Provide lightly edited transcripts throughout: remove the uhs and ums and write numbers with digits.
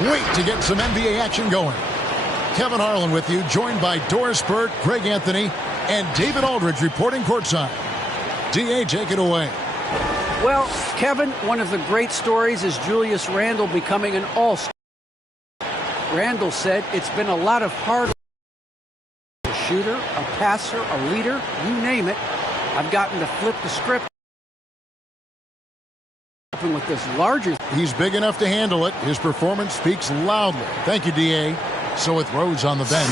Wait to get some NBA action going. Kevin Harlan with you, joined by Doris Burt, Greg Anthony, and David Aldridge reporting courtside. D.A., take it away. Well, Kevin, one of the great stories is Julius Randle becoming an all-star. Randle said it's been a lot of hard work. A shooter, a passer, a leader, you name it. I've gotten to flip the script. With this larger, he's big enough to handle it. His performance speaks loudly. Thank you, D.A. So with Rhodes on the bench,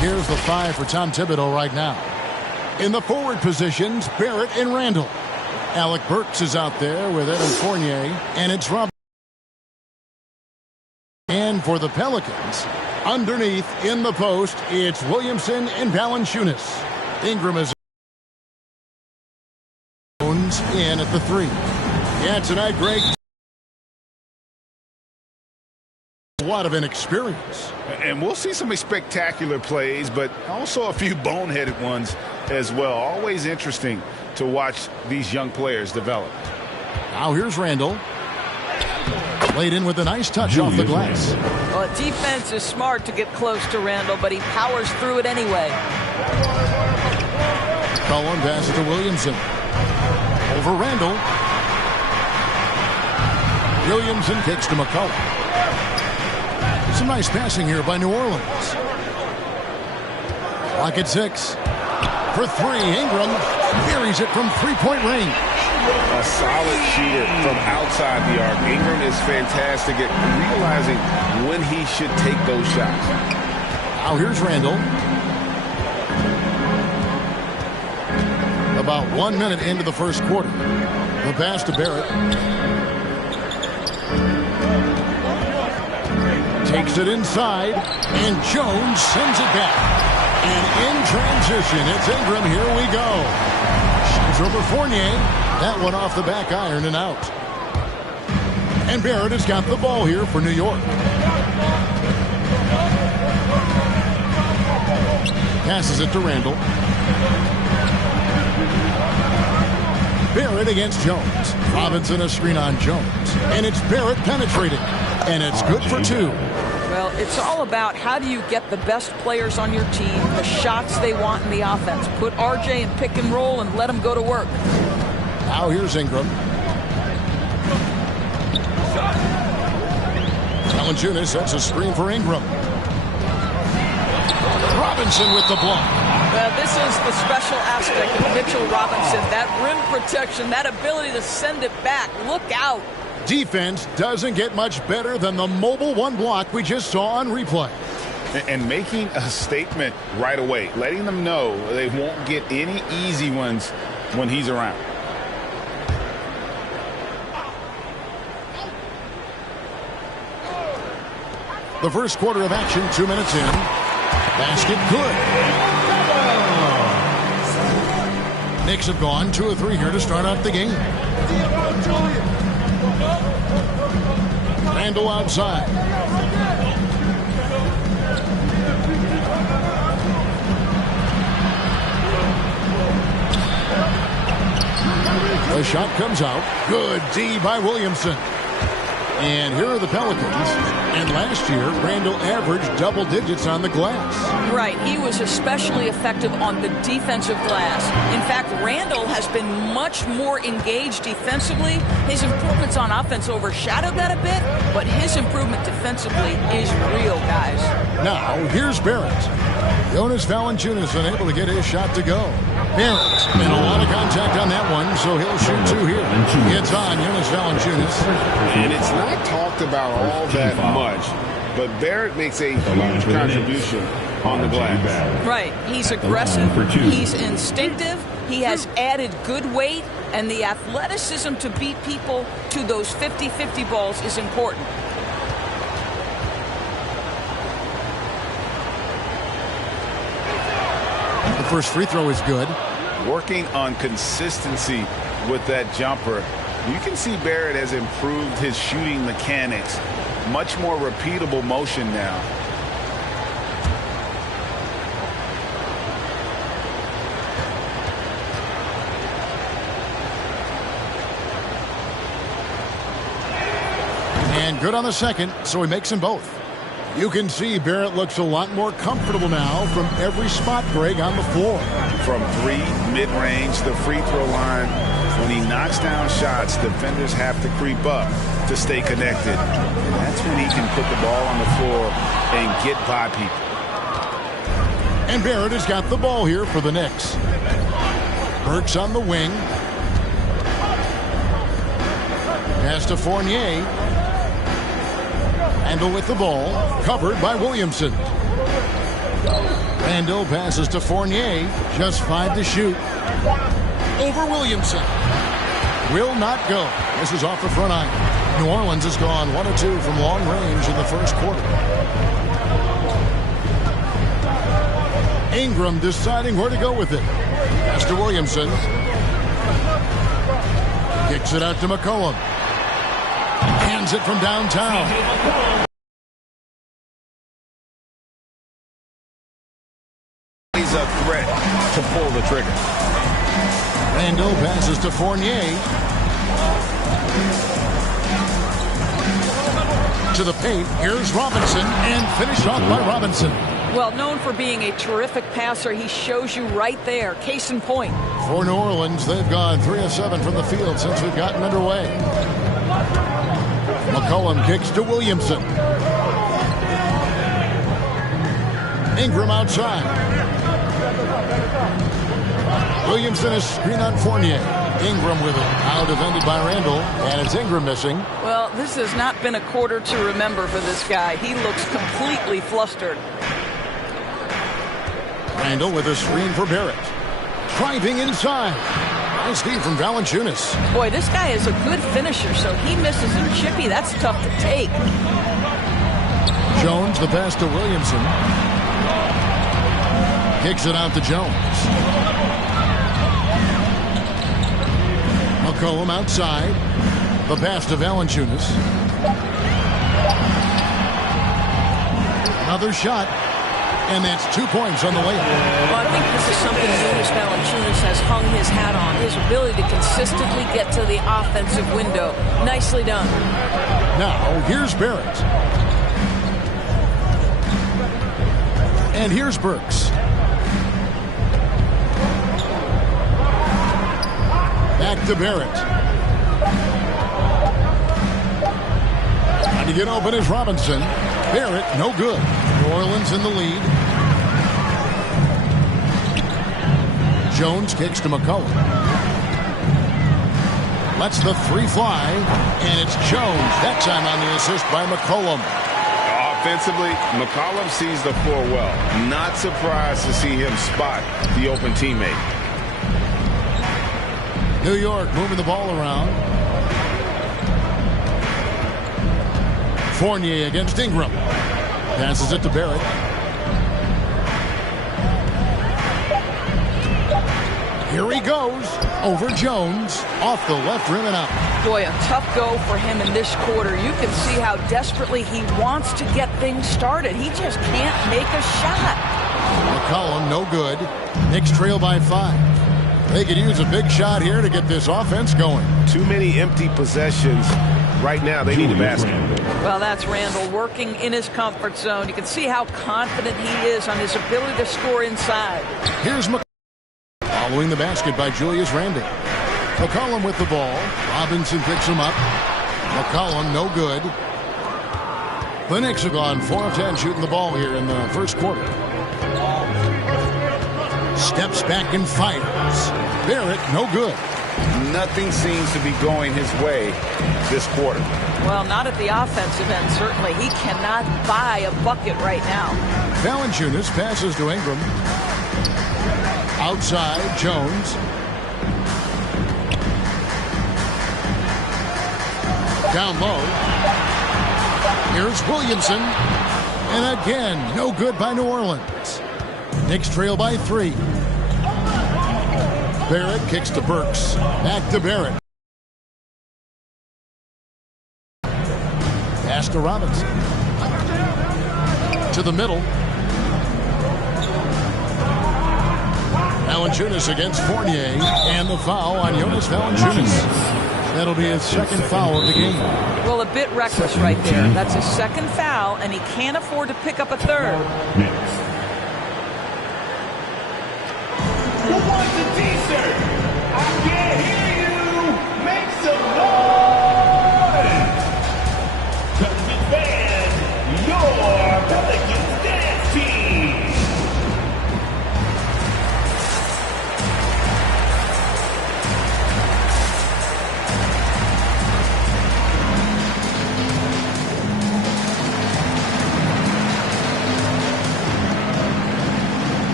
here's the 5 for Tom Thibodeau right now. In the forward positions, Barrett and Randle. Alec Burks is out there with Evan Fournier, and it's Rob. And for the Pelicans, underneath in the post, it's Williamson and Valanciunas. Ingram is in at the 3. Yeah, tonight, Greg. What of an experience. And we'll see some spectacular plays, but also a few boneheaded ones as well. Always interesting to watch these young players develop. Now here's Randle. Played in with a nice touch off the glass. Well, defense is smart to get close to Randle, but he powers through it anyway. Cullen passes to Williamson. Over Randle. Williamson kicks to McCullough. Some nice passing here by New Orleans. Clock at 6. For 3, Ingram buries it from three-point range. A solid shooter from outside the arc. Ingram is fantastic at realizing when he should take those shots. Now here's Randle. About 1 minute into the first quarter. The pass to Barrett. Takes it inside, and Jones sends it back. And in transition, it's Ingram. Here we go. Shoots over Fournier. That one off the back iron and out. And Barrett has got the ball here for New York. Passes it to Randle. Barrett against Jones. Robinson a screen on Jones. And it's Barrett penetrating. And it's good for 2. Well, it's all about how do you get the best players on your team, the shots they want in the offense. Put RJ in pick and roll and let him go to work. Now here's Ingram. Valanciunas sets a screen for Ingram. Robinson with the block. Well, this is the special aspect of Mitchell Robinson. That rim protection, that ability to send it back. Look out. Defense doesn't get much better than the mobile one block we just saw on replay. And making a statement right away, letting them know they won't get any easy ones when he's around. The first quarter of action, 2 minutes in. Basket good. Knicks have gone 2 of 3 here to start out the game. Randle outside. The shot comes out. Good D by Williamson. And here are the Pelicans. And last year, Randle averaged double digits on the glass. Right. He was especially effective on the defensive glass. In fact, Randle has been much more engaged defensively. His improvements on offense overshadowed that a bit, but his improvement defensively is real, guys. Now, here's Barrett. Jonas Valanciunas unable to get his shot to go. Barrett, and a lot of contact on that one, so he'll shoot 2 here. It's on Jonas Valanciunas. And it's not talked about all that much, but Barrett makes a huge contribution on the glass. Right. He's aggressive. He's instinctive. He has added good weight, and the athleticism to beat people to those 50-50 balls is important. The first free throw is good. Working on consistency with that jumper. You can see Barrett has improved his shooting mechanics. Much more repeatable motion now. And good on the second, so he makes them both. You can see Barrett looks a lot more comfortable now from every spot, Greg, on the floor. From three, mid-range, the free throw line. When he knocks down shots, defenders have to creep up to stay connected. And that's when he can put the ball on the floor and get by people. And Barrett has got the ball here for the Knicks. Burks on the wing. Pass to Fournier. Randall with the ball, covered by Williamson. Randall passes to Fournier, just 5 to shoot. Over Williamson. Will not go. This is off the front iron. New Orleans has gone 1 of 2 from long range in the first quarter. Ingram deciding where to go with it. Pass to Williamson. Kicks it out to McCollum. Hands it from downtown. He's a threat to pull the trigger. Randall passes to Fournier. To the paint. Here's Robinson. And finished off by Robinson. Well, known for being a terrific passer, he shows you right there. Case in point. For New Orleans, they've gone 3 of 7 from the field since we've gotten underway. McCollum kicks to Williamson. Ingram outside. Williamson is screen on Fournier. Ingram with it. Now defended by Randall. And it's Ingram missing. Well, this has not been a quarter to remember for this guy. He looks completely flustered. Randall with a screen for Barrett. Driving inside. Nice feed from Valanciunas. Boy, this guy is a good finisher, so he misses a chippy. That's tough to take. Jones, the pass to Williamson. Kicks it out to Jones. McCollum outside. The pass to Valanciunas. Another shot. And that's 2 points on the layup. Well, I think this is something Jonas Valanciunas has hung his hat on. His ability to consistently get to the offensive window. Nicely done. Now, here's Barrett. And here's Burks. Back to Barrett. Trying to get open is Robinson. Barrett, no good. New Orleans in the lead. Jones kicks to McCollum. Lets the three fly, and it's Jones. That time on the assist by McCollum. Offensively, McCollum sees the floor well. Not surprised to see him spot the open teammate. New York moving the ball around. Fournier against Ingram. Passes it to Barrett. Here he goes. Over Jones. Off the left rim and out. Boy, a tough go for him in this quarter. You can see how desperately he wants to get things started. He just can't make a shot. McCollum, no good. Knicks trail by 5. They could use a big shot here to get this offense going. Too many empty possessions. Right now, they need a basket. Well, that's Randall working in his comfort zone. You can see how confident he is on his ability to score inside. Here's McCollum following the basket by Julius Randle. McCollum with the ball. Robinson picks him up. McCollum, no good. The Knicks have gone 4 of 10 shooting the ball here in the first quarter. Steps back and fires. Barrett, no good. Nothing seems to be going his way this quarter. Well, not at the offensive end, certainly. He cannot buy a bucket right now. Valanciunas passes to Ingram. Outside, Jones. Down low. Here's Williamson. And again, no good by New Orleans. Knicks trail by 3. Barrett kicks to Burks. Back to Barrett. Pass to Robinson. To the middle. Valanciunas against Fournier. And the foul on Jonas Valanciunas. That'll be his second foul of the game. Well, a bit reckless right there. That's his second foul, and he can't afford to pick up a third. Knicks. Who wants a t-shirt? I can't hear you. Make some noise. Come defend your Pelicans dance team.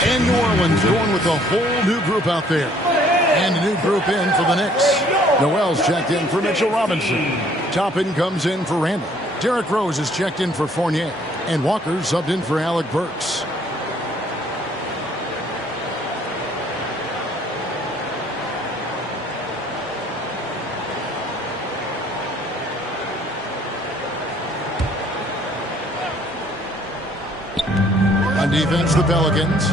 And New Orleans going with a whole new group out there. And a new group in for the Knicks. Noel's checked in for Mitchell Robinson. Toppin comes in for Randall. Derrick Rose is checked in for Fournier. And Walker subbed in for Alec Burks. On defense, the Pelicans.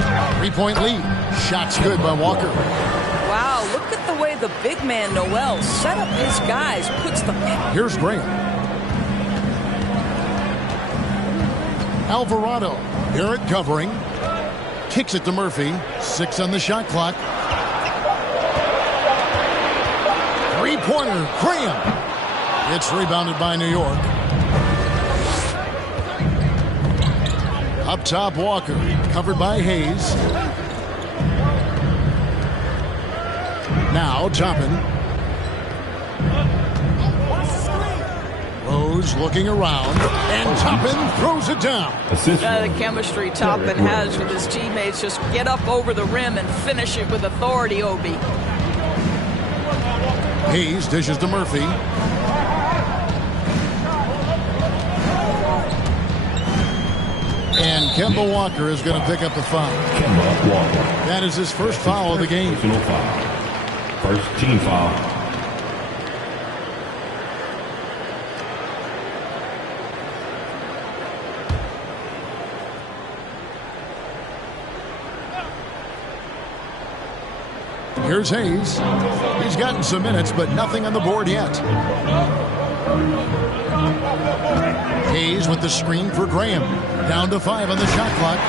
3-point lead. Shots good by Walker. Wow, look at the way the big man Noel set up his guys. Puts the... Here's Graham. Alvarado. Barrett covering. Kicks it to Murphy. 6 on the shot clock. Three-pointer. Graham. It's rebounded by New York. Up top, Walker. Covered by Hayes. Now, Toppin. Rose looking around. And Toppin throws it down. The chemistry Toppin has with his teammates. Just get up over the rim and finish it with authority, Obi. Hayes dishes to Murphy. And Kemba Walker is going to pick up the foul. Kemba Walker. That is his first foul of the game. Personal foul. First team foul. Here's Hayes. He's gotten some minutes, but nothing on the board yet. Hayes with the screen for Graham. Down to 5 on the shot clock.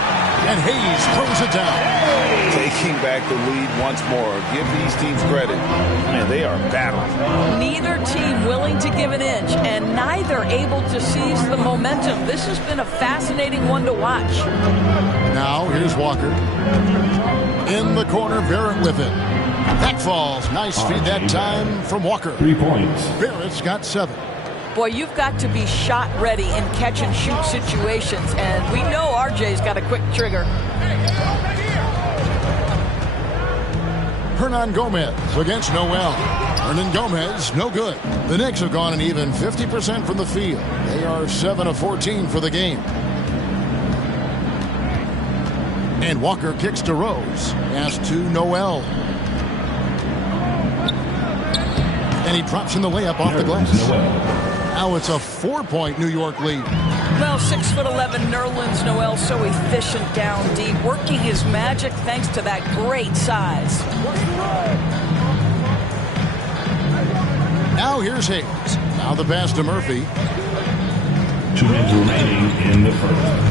And Hayes throws it down. Taking back the lead once more. Give these teams credit. Man, they are battling. Neither team willing to give an inch, and neither able to seize the momentum. This has been a fascinating one to watch. Now, here's Walker. In the corner, Barrett with it. That falls. Nice feed that time from Walker. 3 points. Barrett's got 7. Boy, you've got to be shot ready in catch-and-shoot situations, and we know RJ's got a quick trigger. Hernan Gomez against Noel. Hernan Gomez, no good. The Knicks have gone an even 50% from the field. They are 7 of 14 for the game. And Walker kicks to Rose. Pass to Noel. And he drops in the layup off the glass. Now it's a 4-point New York lead. Well, 6'11" Nerlens Noel, so efficient down deep, working his magic thanks to that great size. Now here's Hayes. Now the pass to Murphy. 2 minutes remaining in the first.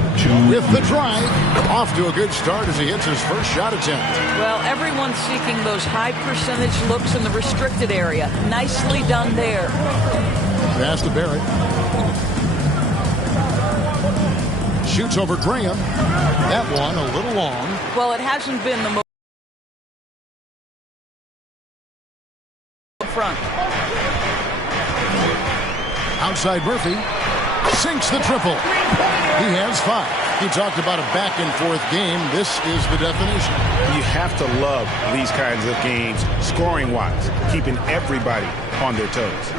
With the drive, off to a good start as he hits his first shot attempt. Well, everyone's seeking those high percentage looks in the restricted area. Nicely done there. Pass to Barrett. Shoots over Graham. That one a little long. Well, it hasn't been the most front. Outside Murphy. Sinks the triple. He has 5. He talked about a back-and-forth game. This is the definition. You have to love these kinds of games, scoring-wise, keeping everybody on their toes.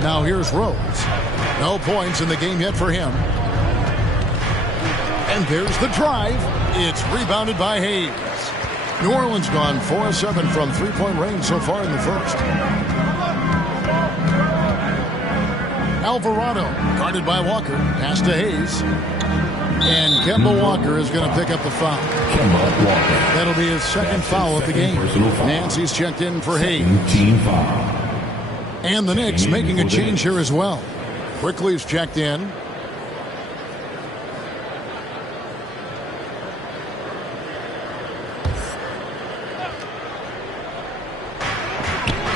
Now here's Rose. No points in the game yet for him. And there's the drive. It's rebounded by Hayes. New Orleans gone 4 of 7 from three-point range so far in the first. Alvarado guarded by Walker. Pass to Hayes. And Kemba Walker is going to pick up the foul. That'll be his second foul of the game. Nancy's checked in for Hayes. Team foul. And the Knicks making a change here as well. Quickly's checked in.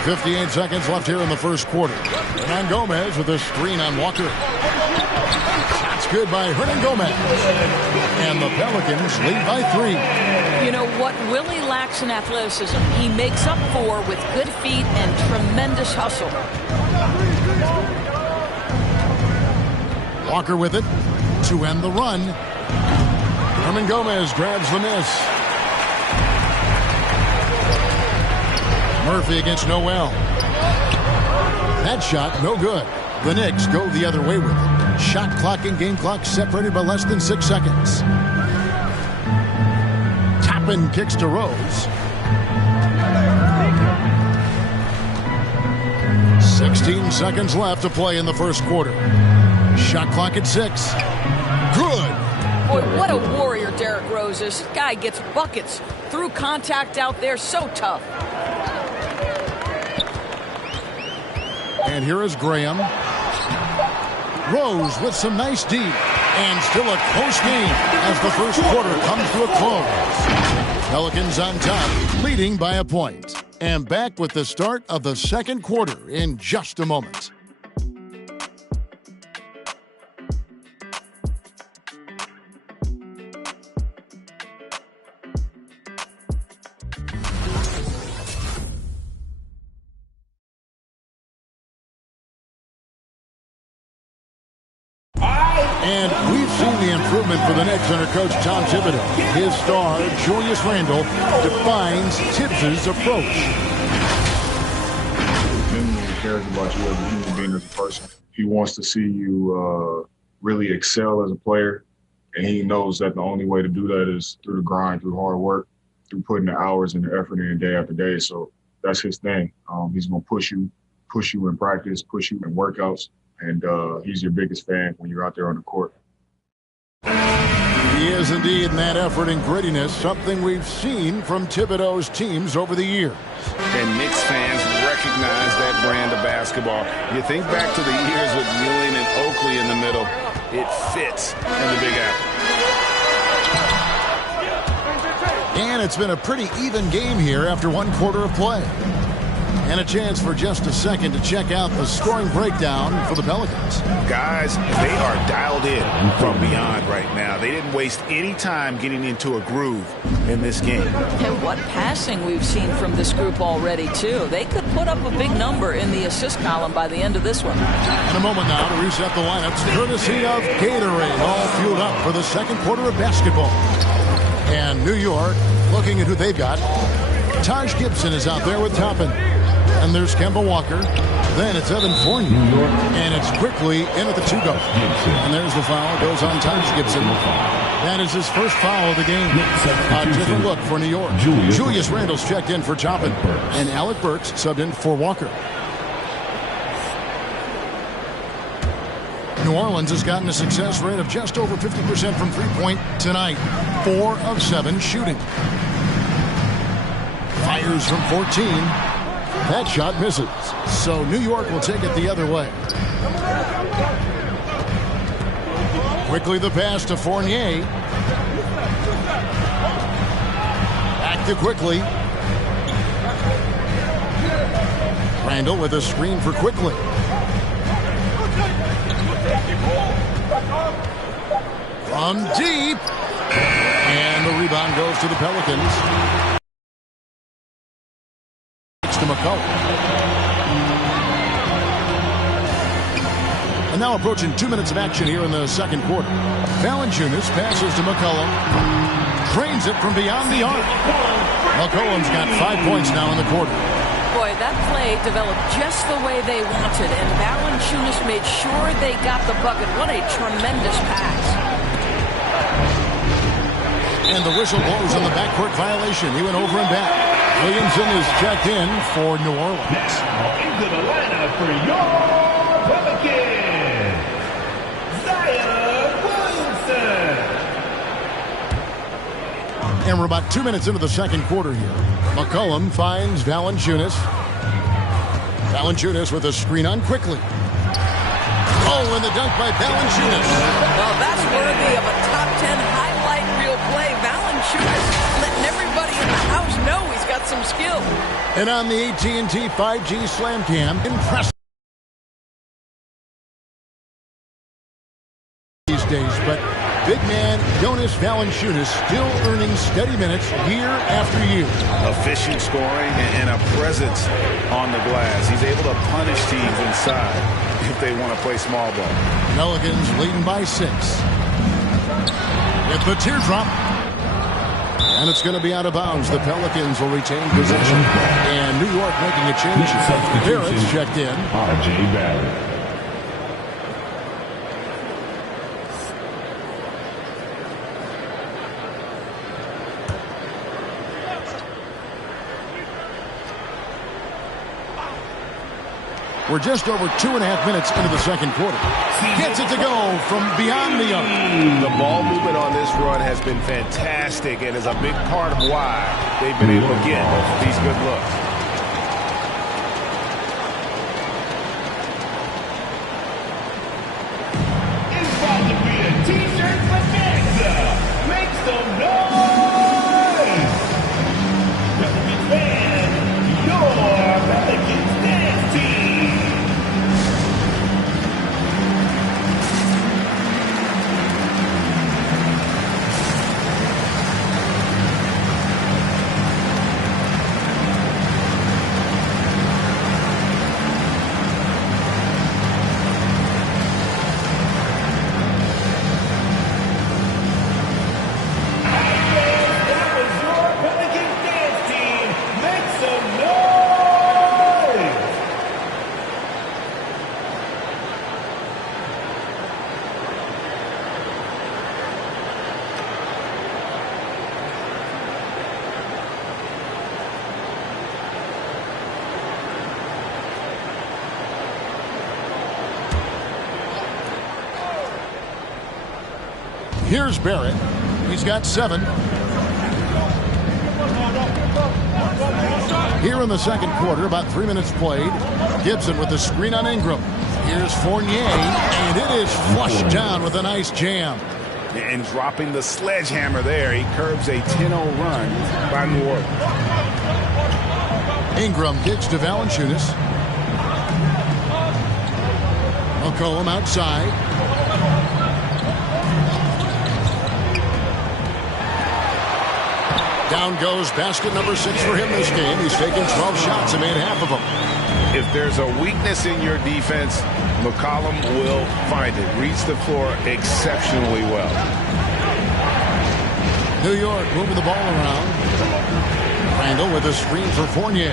.58 seconds left here in the first quarter. Hernan Gomez with a screen on Walker. Shot's good by Hernan Gomez. And the Pelicans lead by 3. You know what Willie lacks in athleticism, he makes up for with good feet and tremendous hustle. Walker with it to end the run. Hernan Gomez grabs the miss. Murphy against Noel. That shot, no good. The Knicks go the other way with it. Shot clock and game clock separated by less than 6 seconds. Toppin kicks to Rose. 16 seconds left to play in the first quarter. Shot clock at 6. Good. Boy, what a warrior Derrick Rose is. This guy gets buckets through contact out there. So tough. And here is Graham. Rose with some nice D. And still a close game as the first quarter comes to a close. Pelicans on top, leading by a point. And back with the start of the second quarter in just a moment. And we've seen the improvement for the Knicks under Coach Tom Thibodeau. His star, Julius Randle, defines Tibbs' approach. He genuinely cares about you as a human being, as a person. He wants to see you really excel as a player, and he knows that the only way to do that is through the grind, through hard work, through putting the hours and the effort in day after day. So that's his thing. He's going to push you in practice, push you in workouts. And he's your biggest fan when you're out there on the court. He is indeed in that effort and grittiness, something we've seen from Thibodeau's teams over the years. And Knicks fans recognize that brand of basketball. You think back to the years with Ewing and Oakley in the middle. It fits in the Big Apple. And it's been a pretty even game here after one quarter of play. And a chance for just a second to check out the scoring breakdown for the Pelicans. Guys, they are dialed in from beyond right now. They didn't waste any time getting into a groove in this game. And what passing we've seen from this group already, too. They could put up a big number in the assist column by the end of this one. In a moment now to reset the lineups, courtesy of Gatorade, all fueled up for the second quarter of basketball. And New York, looking at who they've got. Taj Gibson is out there with Toppin. And there's Kemba Walker. Then it's Evan Fournier. And it's quickly in at the 2-go. And there's the foul. Goes on Taj Gibson. That is his first foul of the game. A different look for New York. Julius Randle's checked in for Toppin. And Alec Burks subbed in for Walker. New Orleans has gotten a success rate of just over 50% from three-point tonight. 4 of 7 shooting. Fires from 14. That shot misses. So New York will take it the other way. Quickly the pass to Fournier. Back to Quickly. Randle with a screen for Quickly. From deep. And the rebound goes to the Pelicans. To McCollum. And now approaching 2 minutes of action here in the second quarter. Valanciunas passes to McCollum. Drains it from beyond the arc. McCollum's got 5 points now in the quarter. Boy, that play developed just the way they wanted, and Valanciunas made sure they got the bucket. What a tremendous pass. And the whistle blows on the backcourt violation. He went over and back. Williamson is checked in for New Orleans. Now into the lineup for your Pelicans, Zion Williamson. And we're about 2 minutes into the second quarter here. McCollum finds Valanciunas. Valanciunas with a screen on quickly. Oh, and the dunk by Valanciunas. Well, that's worthy of a top 10 highlight reel play. Valanciunas letting everybody in the house know he's got some skill. And on the AT&T 5G Slam Cam, impressive these days, but big man Jonas Valanciunas still earning steady minutes year after year. Efficient scoring and a presence on the glass. He's able to punish teams inside if they want to play small ball. Pelicans leading by 6. With the teardrop. And it's going to be out of bounds. The Pelicans will retain possession. And New York making a change. Barrett's checked in. R.J. Barrett. We're just over 2.5 minutes into the second quarter. Gets it to go from beyond the arc. The ball movement on this run has been fantastic and is a big part of why they've been able to get these good looks. It's about to be a T-shirt bonanza. Make some noise. Pelicans fan, your Pelicans dance team. Here's Barrett. He's got 7. Here in the second quarter, about 3 minutes played. Gibson with the screen on Ingram. Here's Fournier, and it is flushed down with a nice jam. And dropping the sledgehammer there, he curbs a 10-0 run by New Orleans. Ingram kicks to Valanciunas. McCollum outside. Down goes basket number 6 for him this game. He's taken 12 shots and made half of them. If there's a weakness in your defense, McCollum will find it. Reads the floor exceptionally well. New York moving the ball around. Randall with a screen for Fournier.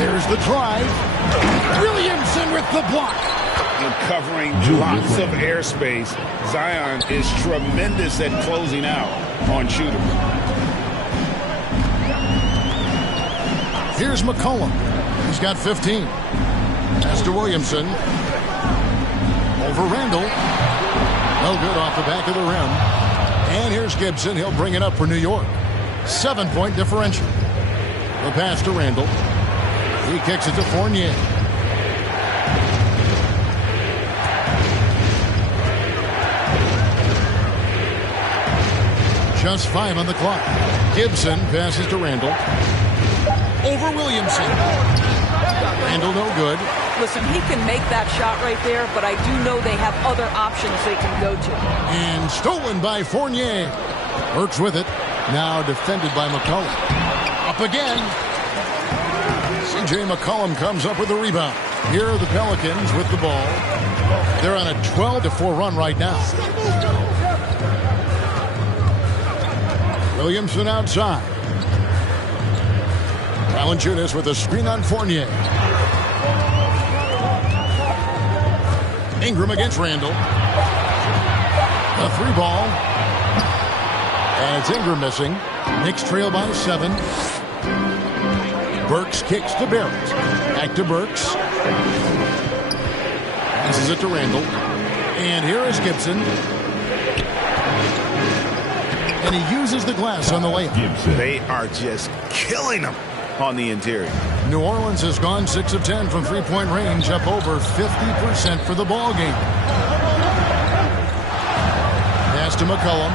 There's the drive. Williamson with the block. And covering lots of airspace. Zion is tremendous at closing out on shooters. Here's McCollum. He's got 15. Pass to Williamson. Over Randall. No good off the back of the rim. And here's Gibson. He'll bring it up for New York. 7-point differential. The pass to Randall. He kicks it to Fournier. Just 5 on the clock. Gibson passes to Randall. Over Williamson. Randall no good. Listen, he can make that shot right there, but I do know they have other options they can go to. And stolen by Fournier. Works with it. Now defended by McCollum. Up again. C.J. McCollum comes up with the rebound. Here are the Pelicans with the ball. They're on a 12-4 run right now. Williamson outside. Valanciunas with a screen on Fournier. Ingram against Randall. A 3 ball. And it's Ingram missing. Knicks trail by 7. Burks kicks to Barrett. Back to Burks. Passes it to Randall. And here is Gibson. and he uses the glass on the layup. They are just killing him on the interior. New Orleans has gone 6 of 10 from three-point range, up over 50% for the ball game. Pass to McCollum.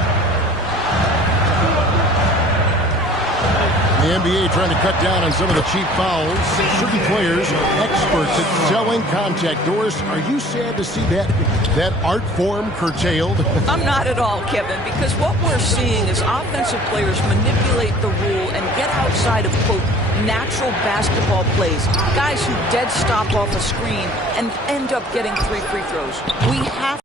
The NBA trying to cut down on some of the cheap fouls. Certain players are experts at selling contact. Doris, are you sad to see that art form curtailed? I'm not at all, Kevin, because what we're seeing is offensive players manipulate the rule and get outside of, quote, natural basketball plays. Guys who dead stop off a screen and end up getting 3 free throws. We have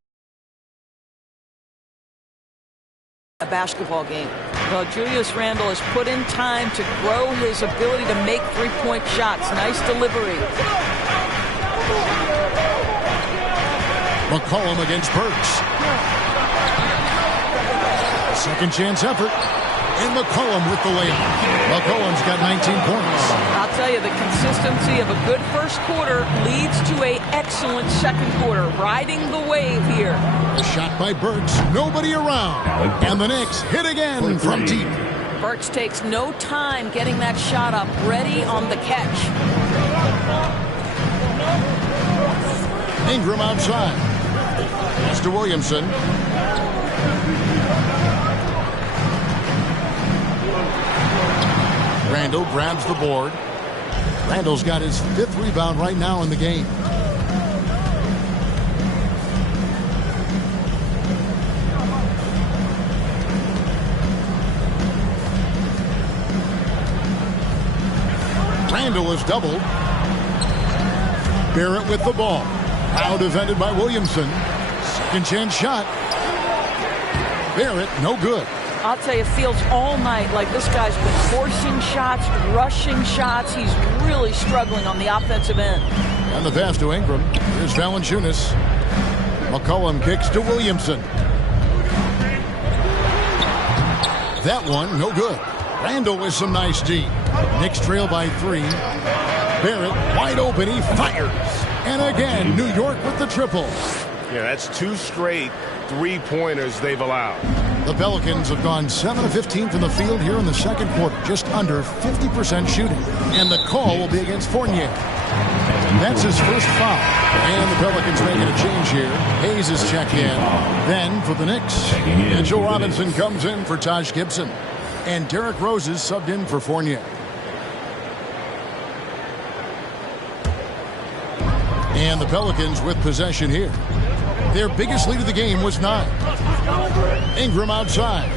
a basketball game. Well, Julius Randle has put in time to grow his ability to make three-point shots. Nice delivery. McCollum against Burks. Second chance effort. And McCollum with the layup. McCollum's got 19 points. I'll tell you, the consistency of a good first quarter leads to an excellent second quarter. Riding the wave here. A shot by Burks. Nobody around. And the Knicks hit again from deep. Burks takes no time getting that shot up. Ready on the catch. Ingram outside. Pass to Williamson. Randle grabs the board. Randle's got his 5th rebound right now in the game. Randle is doubled. Barrett with the ball. Now defended by Williamson. Second chance shot. Barrett, no good. I'll tell you, it feels all night like this guy's been forcing shots, rushing shots. He's really struggling on the offensive end. And the pass to Ingram. Here's Valanciunas. McCollum kicks to Williamson. That one, no good. Randle with some nice D. Knicks trail by 3. Barrett wide open. He fires. And again, New York with the triple. Yeah, that's 2 straight three-pointers they've allowed. The Pelicans have gone 7 of 15 from the field here in the second quarter, just under 50% shooting. And the call will be against Fournier. That's his first foul. And the Pelicans making a change here. Hayes is checked in. Then for the Knicks, Mitchell Robinson comes in for Taj Gibson. And Derrick Rose is subbed in for Fournier. And the Pelicans with possession here. Their biggest lead of the game was 9. Ingram outside.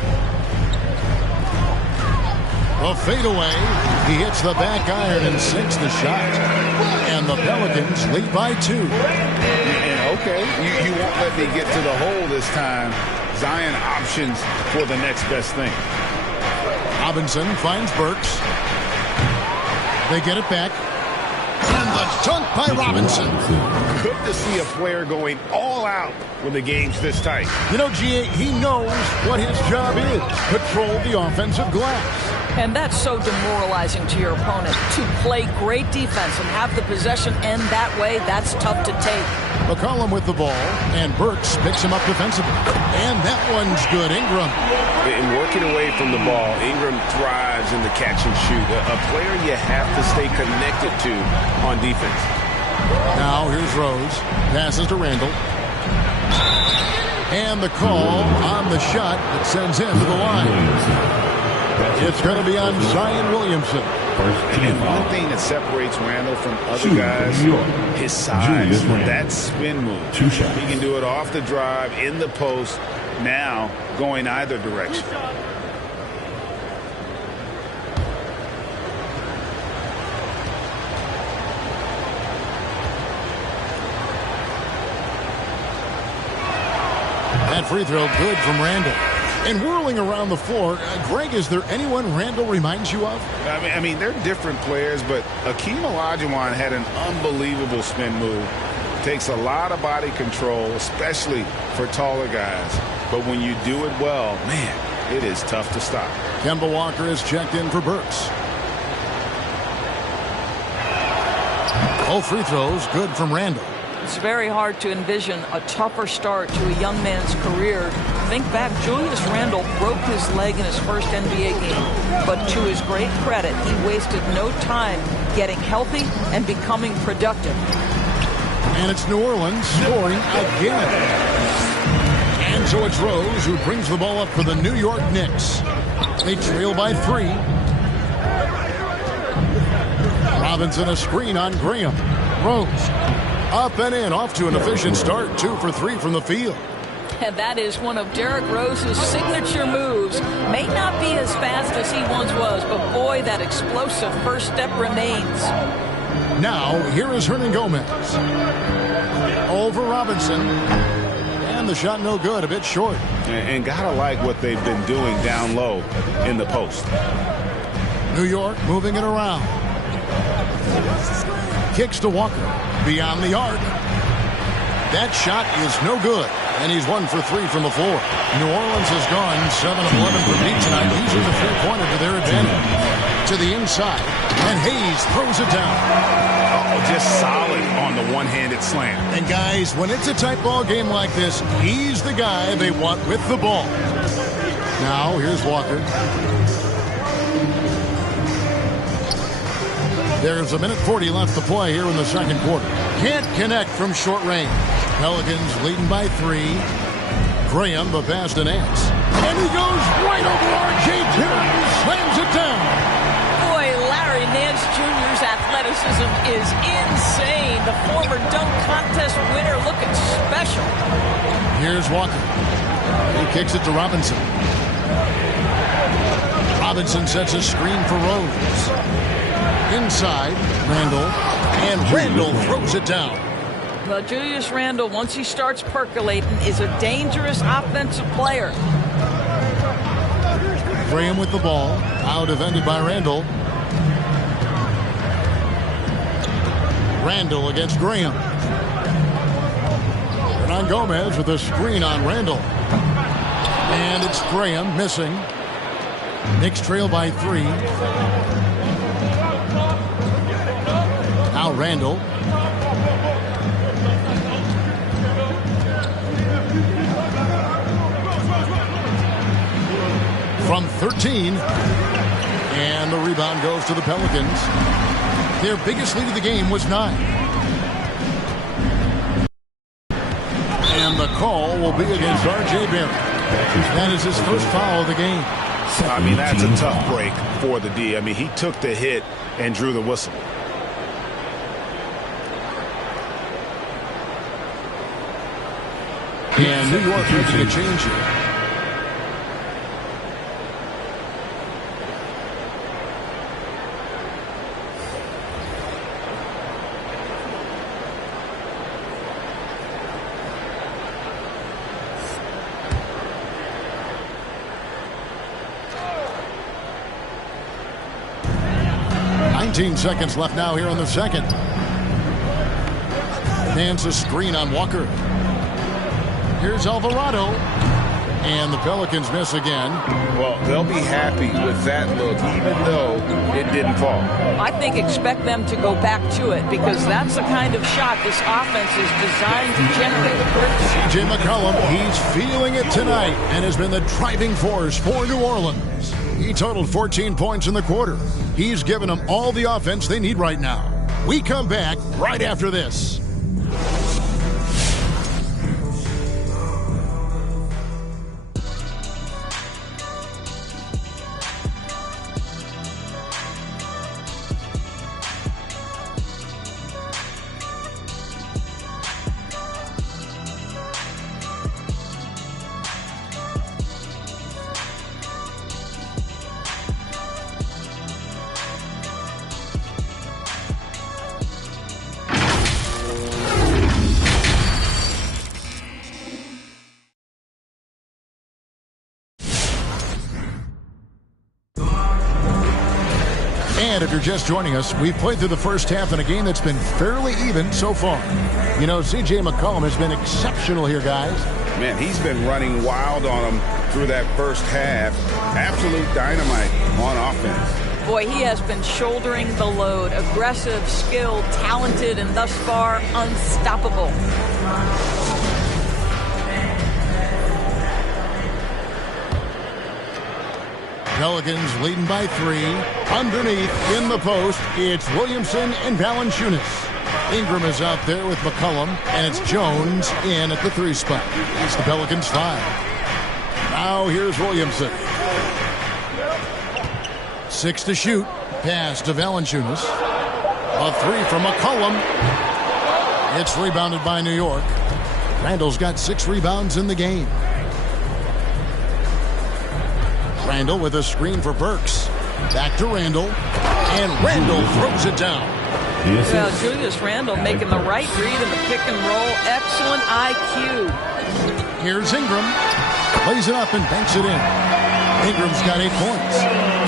A fadeaway. He hits the back iron and sinks the shot. And the Pelicans lead by 2. And okay, you won't let me get to the hole this time. Zion options for the next best thing. Robinson finds Burks. They get it back. And the dunk by Robinson. Good to see a player going all out when the game's this tight. You know, G.A., he knows what his job is. Control the offensive glass. And that's so demoralizing to your opponent. To play great defense and have the possession end that way, that's tough to take. McCollum with the ball, and Burks picks him up defensively. And that one's good. Ingram. In working away from the ball, Ingram thrives in the catch and shoot. A player you have to stay connected to on defense. Now here's Rose. Passes to Randle. And the call on the shot that sends him to the line. It's going to be on Zion Williamson. And one thing that separates Randle from other guys, his size, that spin move. He can do it off the drive, in the post, now going either direction. That free throw good from Randle. And whirling around the floor, Greg, is there anyone Randle reminds you of? I mean, they're different players, but Akeem Olajuwon had an unbelievable spin move. Takes a lot of body control, especially for taller guys. But when you do it well, man, it is tough to stop. Kemba Walker is checked in for Burks. All free throws good from Randle. It's very hard to envision a tougher start to a young man's career Think back, Julius Randle broke his leg in his first NBA game, but to his great credit, he wasted no time getting healthy and becoming productive. And it's New Orleans scoring again. And so it's Rose who brings the ball up for the New York Knicks. They trail by 3. Robinson a screen on Graham. Rose up and in, off to an efficient start. 2 for 3 from the field. And that is one of Derrick Rose's signature moves. May not be as fast as he once was, but boy, that explosive first step remains. Now, here is Hernan Gomez. Over Robinson. And the shot no good, a bit short. And gotta like what they've been doing down low in the post. New York moving it around. Kicks to Walker. Beyond the arc. That shot is no good. And he's 1 for 3 from the floor. New Orleans has gone 7 of 11 from deep tonight, using the three-pointer to their advantage. To the inside. And Hayes throws it down. Just solid on the one-handed slam. And guys, when it's a tight ball game like this, he's the guy they want with the ball. Now, here's Walker. There's 1:40 left to play here in the second quarter. Can't connect from short range. Pelicans leading by 3. Graham, the pass to Nance. And he goes right over R.J. Barrett. Slams it down. Boy, Larry Nance Jr.'s athleticism is insane. The former dunk contest winner looking special. Here's Walker. He kicks it to Robinson. Robinson sets a screen for Rose. Inside, Randle. And Randle throws it down. Well, Julius Randle, once he starts percolating, is a dangerous offensive player. Graham with the ball. Out defended by Randle. Randle against Graham. Hernan Gomez with a screen on Randle. And it's Graham missing. Knicks trail by 3. Now Randle. From 13. And the rebound goes to the Pelicans. Their biggest lead of the game was 9. And the call will be against R.J. Barrett. That is his first foul of the game. I mean, that's a tough break for the D. I mean, he took the hit and drew the whistle. And New York making a change here. Seconds left now here in the second. Nance a screen on Walker. Here's Alvarado. And the Pelicans miss again. Well, they'll be happy with that look, even though it didn't fall. I think expect them to go back to it, because that's the kind of shot this offense is designed to generate. C.J. McCollum, he's feeling it tonight and has been the driving force for New Orleans. He totaled 14 points in the quarter. He's given them all the offense they need right now. We come back right after this. And if you're just joining us, we've played through the first half in a game that's been fairly even so far. You know, C.J. McCollum has been exceptional here, guys. Man, he's been running wild on them through that first half. Absolute dynamite on offense. Boy, he has been shouldering the load. Aggressive, skilled, talented, and thus far unstoppable. Pelicans leading by 3. Underneath, in the post, it's Williamson and Valanciunas. Ingram is out there with McCollum, and it's Jones in at the 3 spot. It's the Pelicans 5. Now here's Williamson. 6 to shoot. Pass to Valanciunas. A 3 from McCollum. It's rebounded by New York. Randall's got 6 rebounds in the game. Randall with a screen for Burks. Back to Randall. And Randall throws it down. Well, Julius Randle making the right read in the pick and roll. Excellent IQ. Here's Ingram. Plays it up and banks it in. Ingram's got 8 points.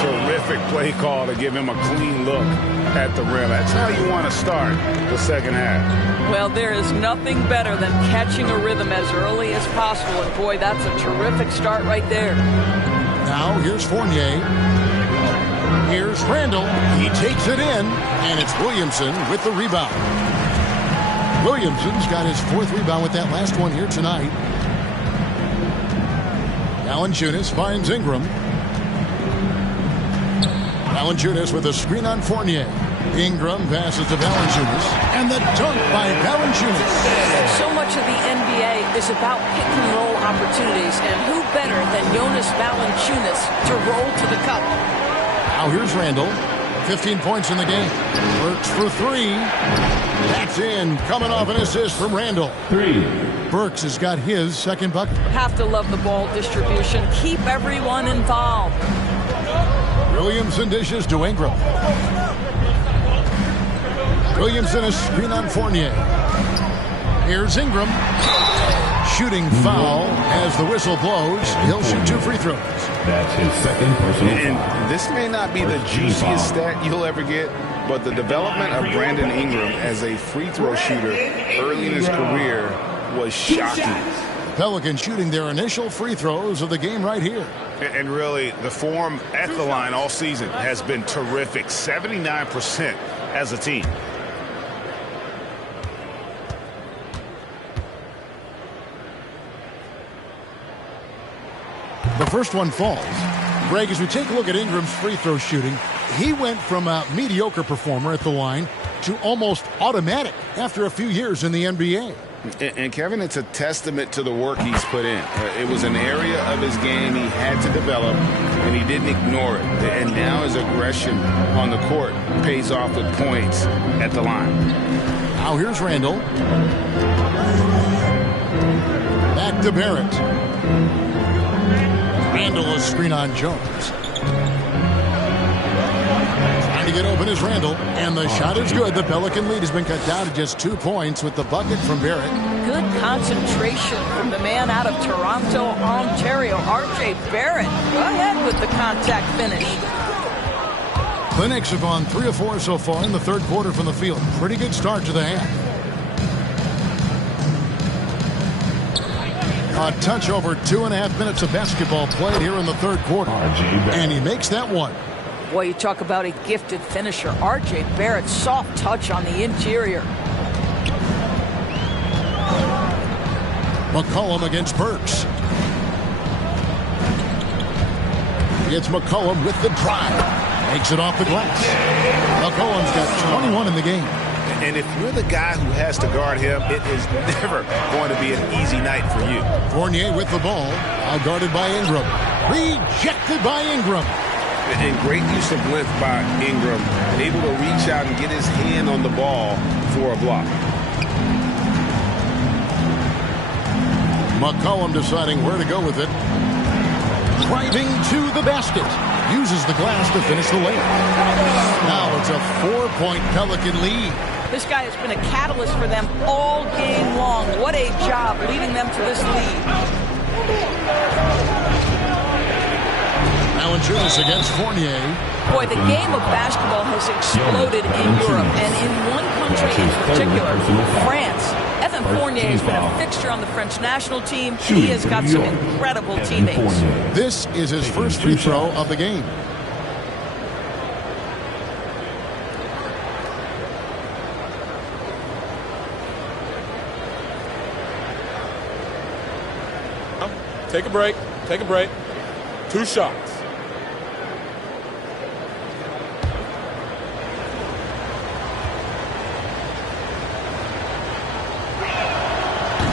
Terrific play call to give him a clean look at the rim. That's how you want to start the second half. Well, there is nothing better than catching a rhythm as early as possible. And, boy, that's a terrific start right there. Now here's Fournier. Here's Randall. He takes it in, and it's Williamson with the rebound. Williamson's got his 4th rebound with that last one here tonight. Valanciunas finds Ingram. Valanciunas with a screen on Fournier. Ingram passes to Valanciunas, and the dunk by Valanciunas. So much of the NBA is about pick and roll opportunities, and who better than Jonas Valanciunas to roll to the cup? Now here's Randall. 15 points in the game. Burks for 3. That's in. Coming off an assist from Randall. 3. Burks has got his 2nd bucket. Have to love the ball distribution. Keep everyone involved. Williamson dishes to Ingram. Williamson a screen on Fournier. Here's Ingram. Shooting foul as the whistle blows. He'll shoot 2 free throws. That's his 2nd personal foul. And this may not be the juiciest stat you'll ever get, but the development of Brandon Ingram as a free throw shooter early in his career was shocking. Pelicans shooting their initial free throws of the game right here. And really, the form at the line all season has been terrific. 79% as a team. The first one falls. Greg, as we take a look at Ingram's free throw shooting, he went from a mediocre performer at the line to almost automatic after a few years in the NBA. And Kevin, it's a testament to the work he's put in. It was an area of his game he had to develop, and he didn't ignore it. And now his aggression on the court pays off with points at the line. Now here's Randall. Back to Barrett. Randall a screen on Jones. Trying to get open is Randall, and the shot is good. The Pelican lead has been cut down to just 2 points with the bucket from Barrett. Good concentration from the man out of Toronto, Ontario, R.J. Barrett. Go ahead with the contact finish. The Knicks have gone 3 of 4 so far in the 3rd quarter from the field. Pretty good start to the half. A touch over 2.5 minutes of basketball played here in the 3rd quarter. And he makes that one. Boy, you talk about a gifted finisher. R.J. Barrett, soft touch on the interior. McCollum against Burks. It's McCollum with the drive. Makes it off the glass. McCollum's got 21 in the game. And if you're the guy who has to guard him, it is never going to be an easy night for you. Fournier with the ball. Now guarded by Ingram. Rejected by Ingram. And great use of length by Ingram. Able to reach out and get his hand on the ball for a block. McCollum deciding where to go with it. Driving to the basket. Uses the glass to finish the layup. Now it's a 4-point Pelican lead. This guy has been a catalyst for them all game long. What a job leading them to this lead. Valanciunas against Fournier. Boy, the game of basketball has exploded in Europe, and in one country in particular, France. Evan Fournier has been a fixture on the French national team. He has got some incredible teammates. This is his first free throw of the game. Take a break. Take a break. 2 shots.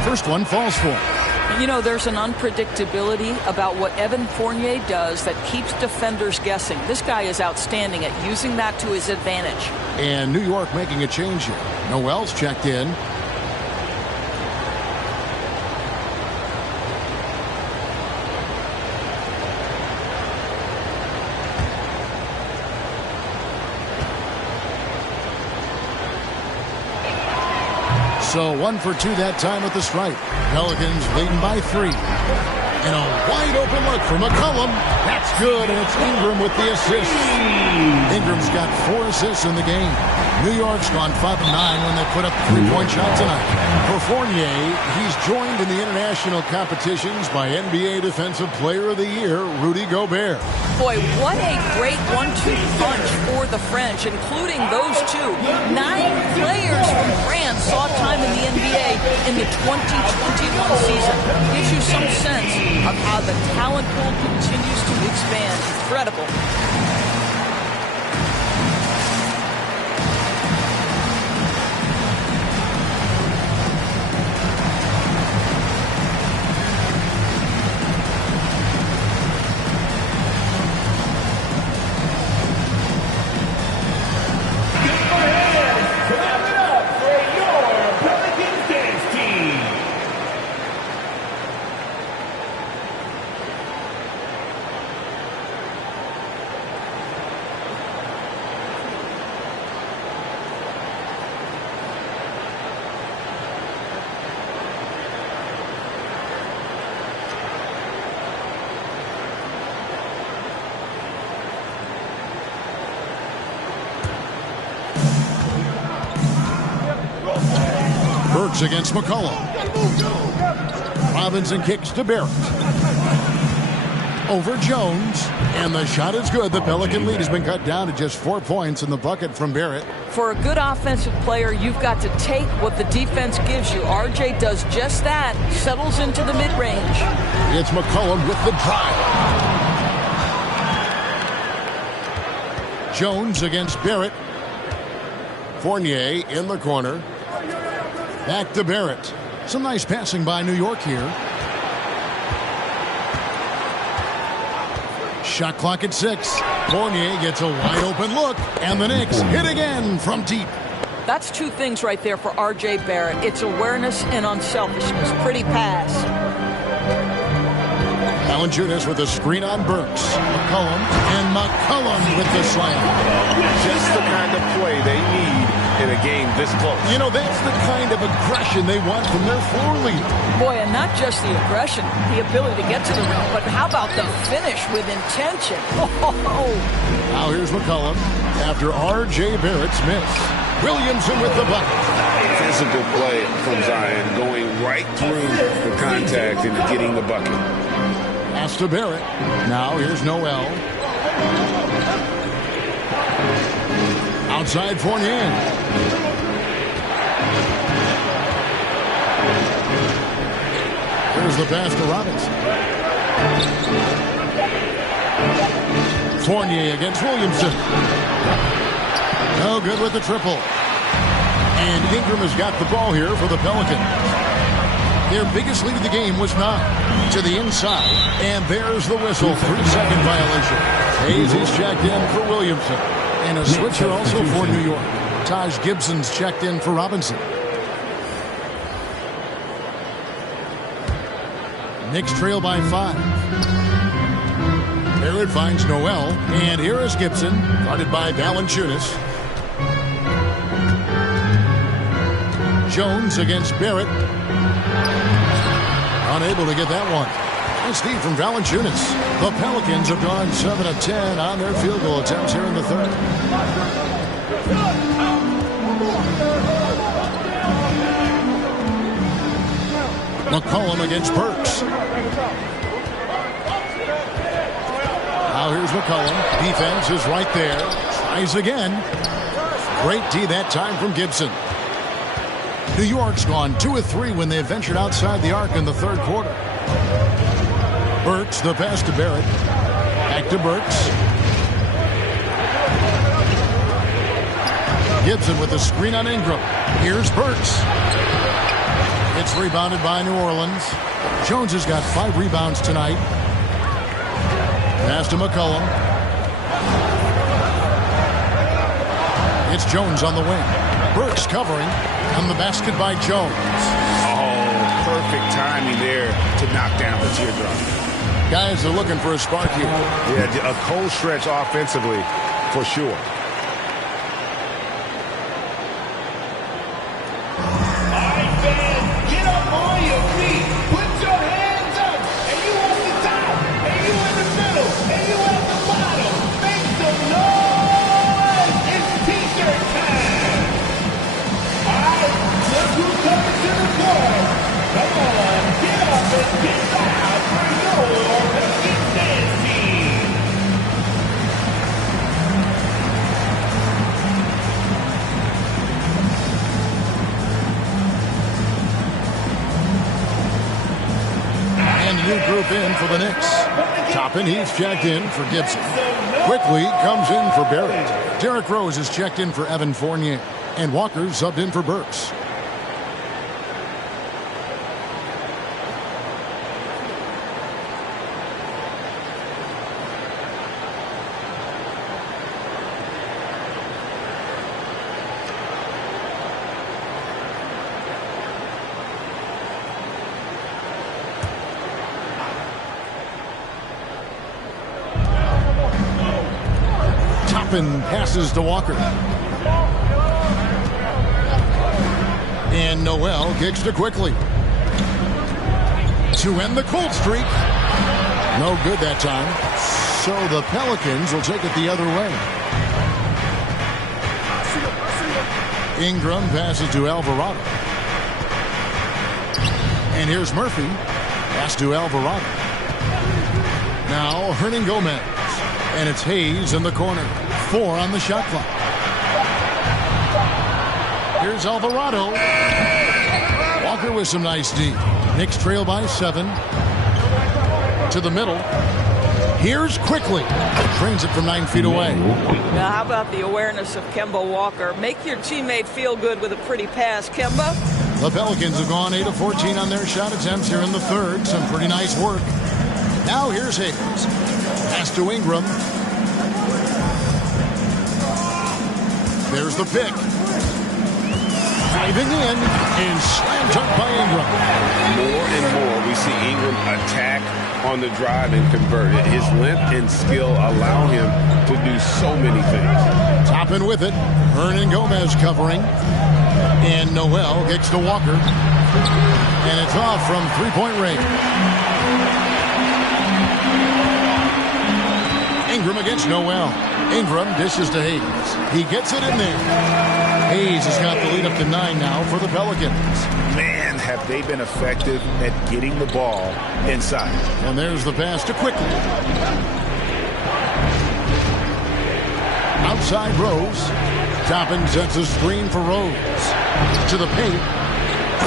First one falls for him. You know, there's an unpredictability about what Evan Fournier does that keeps defenders guessing. This guy is outstanding at using that to his advantage. And New York making a change here. Noel's checked in. So 1 for 2 that time at the stripe. Pelicans leading by 3. And a wide open look for McCollum. That's good, and it's Ingram with the assist. Ingram's got 4 assists in the game. New York's gone 5-9 when they put up the 3-point shot tonight. For Fournier, he's joined in the international competitions by NBA Defensive Player of the Year, Rudy Gobert. Boy, what a great 1-2 punch for the French, including those two. 9 players from France saw time in the NBA in the 2021 season. Gives you some sense of how the talent pool continues to expand. Incredible. Against McCollum. Robinson kicks to Barrett. Over Jones. And the shot is good. The Pelican lead has been cut down to just 4 points in the bucket from Barrett. For a good offensive player, you've got to take what the defense gives you. RJ does just that. Settles into the mid-range. It's McCollum with the drive. Jones against Barrett. Fournier in the corner. Back to Barrett. Some nice passing by New York here. Shot clock at 6. Fournier gets a wide open look. And the Knicks hit again from deep. That's 2 things right there for R.J. Barrett. It's awareness and unselfishness. Pretty pass. Valanciunas with a screen on Burks. McCollum with the slam. Just the kind of play they need in a game this close. You know, that's the kind of aggression they want from their floor leader. Boy, and not just the aggression, the ability to get to the rim, but how about the finish with intention? Oh. Now here's McCollum after R.J. Barrett's miss. Williamson with the bucket. Physical play from Zion, going right through the contact and getting the bucket. Pass to Barrett. Now here's Noel. Outside Fournier. Here's the pass to Robinson. Fournier against Williamson. No good with the triple. And Ingram has got the ball here for the Pelicans. Their biggest lead of the game was 9 to the inside. And there's the whistle. 3-second violation. Hayes is checked in for Williamson. And a switcher also for New York. Taj Gibson's checked in for Robinson. Knicks trail by 5. Barrett finds Noel. And here is Gibson, guarded by Valanciunas. Jones against Barrett. Unable to get that one. Nice feed from Valanciunas. The Pelicans have gone 7 of 10 on their field goal attempts here in the third. McCollum against Burks. Now here's McCollum. Defense is right there. Tries again. Great D that time from Gibson. New York's gone 2 of 3 when they ventured outside the arc in the third quarter. Burks, the pass to Barrett. Back to Burks. Gibson with the screen on Ingram. Here's Burks. It's rebounded by New Orleans. Jones has got 5 rebounds tonight. Pass to McCollum. It's Jones on the wing. Burks covering. And the basket by Jones. Oh, perfect timing there to knock down the teardrop. Guys are looking for a spark here. Yeah, a cold stretch offensively, for sure. Group in for the Knicks. Toppin, he's checked in for Gibson. Quickly comes in for Barrett. Derrick Rose is checked in for Evan Fournier. And Walker subbed in for Burks. Passes to Walker. And Noel kicks to Quickly. To end the cold streak. No good that time. So the Pelicans will take it the other way. Ingram passes to Alvarado. And here's Murphy. Pass to Alvarado. Now Hernan Gomez. And it's Hayes in the corner. 4 on the shot clock. Here's Alvarado. Walker with some nice D. Knicks trail by 7. To the middle. Here's Quickly. Trains it from 9 feet away. Now, how about the awareness of Kemba Walker? Make your teammate feel good with a pretty pass, Kemba. The Pelicans have gone 8 of 14 on their shot attempts here in the third. Some pretty nice work. Now here's Hayes. Pass to Ingram. There's the pick. Driving in and slam dunk by Ingram. More and more we see Ingram attack on the drive and convert it. His length and skill allow him to do so many things. Toppin with it. Hernan Gomez covering. And Noel kicks to Walker. And it's off from 3-point range. Ingram against Noel. Ingram dishes to Hayes. He gets it in there. Hayes has got the lead up to 9 now for the Pelicans. Man, have they been effective at getting the ball inside. And there's the pass to Quickly. Outside Rose. Toppin sets a screen for Rose. To the paint.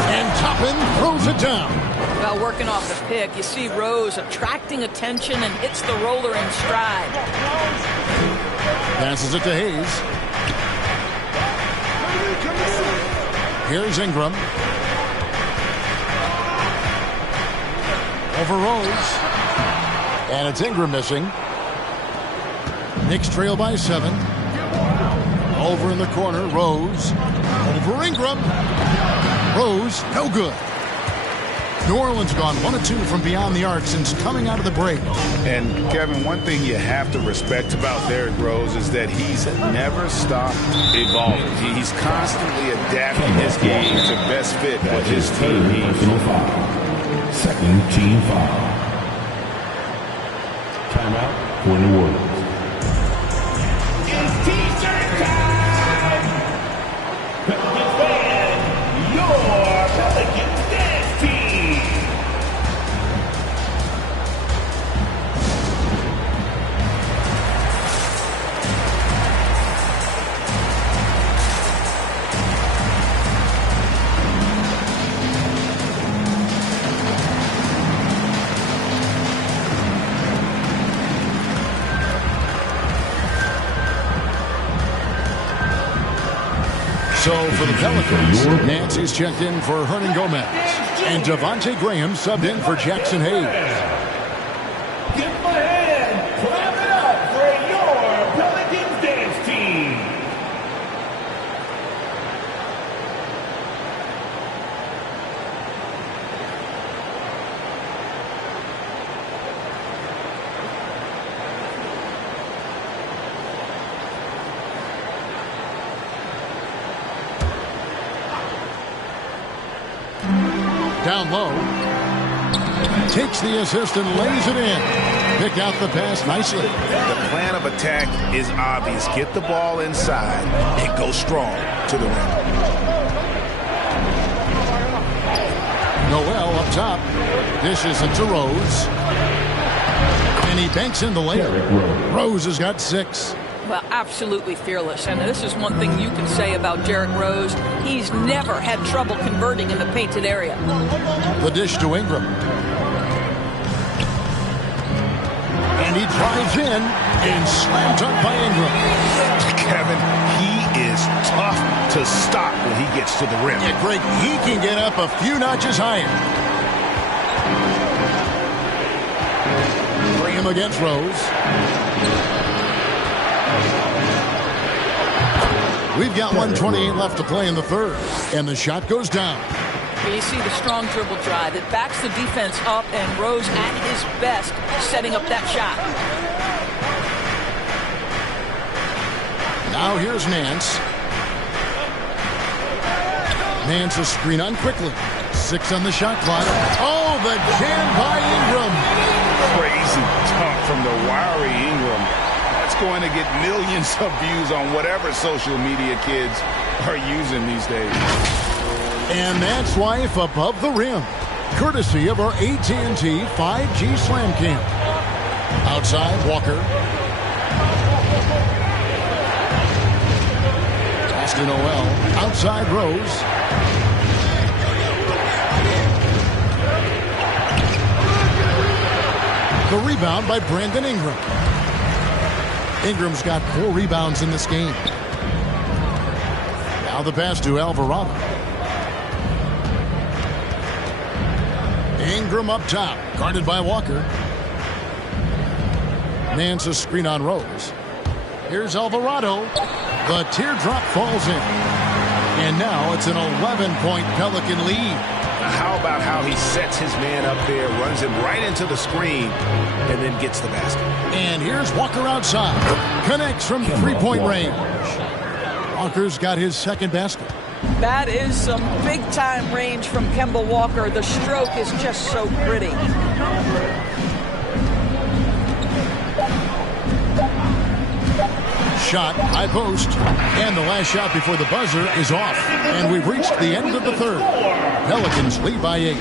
And Toppin throws it down. Well, working off the pick, you see Rose attracting attention and hits the roller in stride. Passes it to Hayes. Here's Ingram. Over Rose. And it's Ingram missing. Knicks trail by 7. Over in the corner, Rose. Over Ingram. Rose, no good. New Orleans gone 1 of 2 from beyond the arc since coming out of the break. And, Kevin, one thing you have to respect about Derrick Rose is that he's never stopped evolving. He's constantly adapting his game to best fit what his team needs. Second team foul. Timeout for New Orleans. It's T-shirt time! Pelicans fan, your Pelicans dance team! for the Pelicans. Nancy's checked in for Hernan Gomez. And Devontae Graham subbed in for Jackson Hayes. Give him a hand. Clap it up for your Pelicans dance team. Down low. Takes the assist and lays it in. Picked out the pass nicely. The plan of attack is obvious. Get the ball inside and go strong to the rim. Noel up top. Dishes it to Rose. And he banks in the layup. Rose has got 6. Well, absolutely fearless. And this is one thing you can say about Derrick Rose. He's never had trouble converting in the painted area. The dish to Ingram. And he drives in and slam dunk by Ingram. Kevin, he is tough to stop when he gets to the rim. Yeah, Greg, he can get up a few notches higher. Graham against Rose. We've got 1:28 left to play in the third, and the shot goes down. You see the strong dribble drive. It backs the defense up, and Rose at his best setting up that shot. Now here's Nance. Nance a screen on quickly. 6 on the shot clock. Oh, the jam by Ingram. Crazy dunk from the wiry Ingram. That's going to get millions of views on whatever social media kids are using these days. And that's life above the rim, courtesy of our AT&T 5G Slam Cam. Outside, Walker. Pass to Noel. Outside, Rose. The rebound by Brandon Ingram. Ingram's got 4 rebounds in this game. Now the pass to Alvarado. Ingram up top, guarded by Walker. Nance a screen on Rose. Here's Alvarado. The teardrop falls in. And now it's an 11-point Pelican lead. How about how he sets his man up there, runs him right into the screen, and then gets the basket. And here's Walker outside. Connects from 3-point range. Walker's got his second basket. That is some big-time range from Kemba Walker. The stroke is just so pretty. Shot, high post. And the last shot before the buzzer is off. And we've reached the end of the third. Pelicans lead by 8.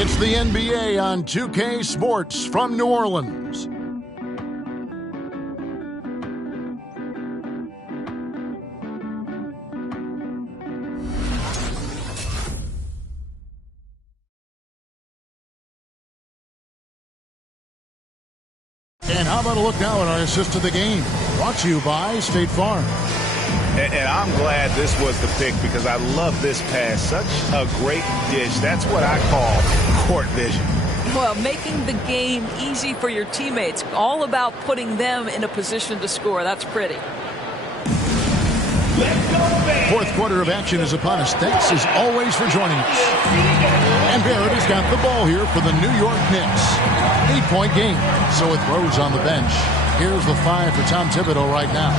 It's the NBA on 2K Sports from New Orleans. And how about a look now at our assist of the game? Brought to you by State Farm. And I'm glad this was the pick because I love this pass. Such a great dish. That's what I call court vision. Well, making the game easy for your teammates. All about putting them in a position to score. That's pretty. Fourth quarter of action is upon us. Thanks as always for joining us. And Barrett has got the ball here for the New York Knicks. 8-point game. So with Rose on the bench, here's the 5 for Tom Thibodeau right now.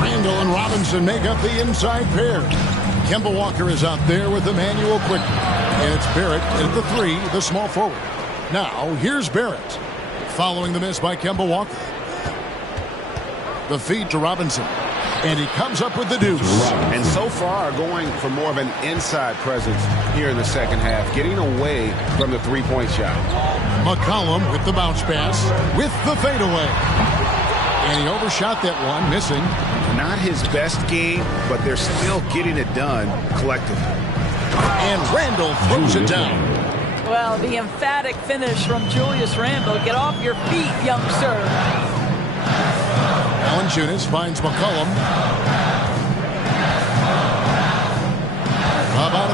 Randall and Robinson make up the inside pair. Kemba Walker is out there with Emmanuel quickly. And it's Barrett at the 3, the small forward. Now, here's Barrett. Following the miss by Kemba Walker. The feed to Robinson. And he comes up with the deuce. And so far, going for more of an inside presence here in the second half, getting away from the three-point shot. McCollum with the bounce pass, with the fadeaway. And he overshot that one, missing. Not his best game, but they're still getting it done collectively. And Randall throws it down. Well, the emphatic finish from Julius Randle. Get off your feet, youngster. Valanciunas finds McCollum.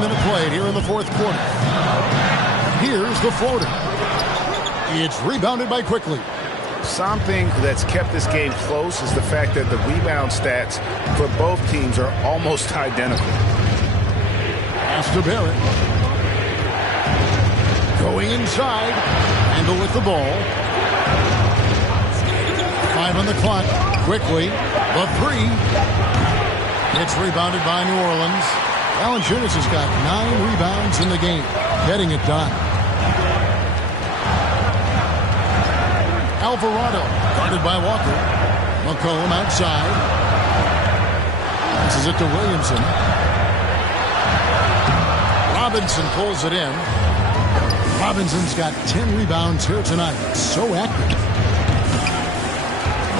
minute played here in the fourth quarter. Here's the floater. It's rebounded by Quickly. Something that's kept this game close is the fact that the rebound stats for both teams are almost identical. Pass to Barrett. Going inside. Randle with the ball. 5 on the clock. Quickly. The three. It's rebounded by New Orleans. Valanciunas has got 9 rebounds in the game. Getting it done. Alvarado guarded by Walker. McCollum outside. Passes it to Williamson. Robinson pulls it in. Robinson's got 10 rebounds here tonight. So active.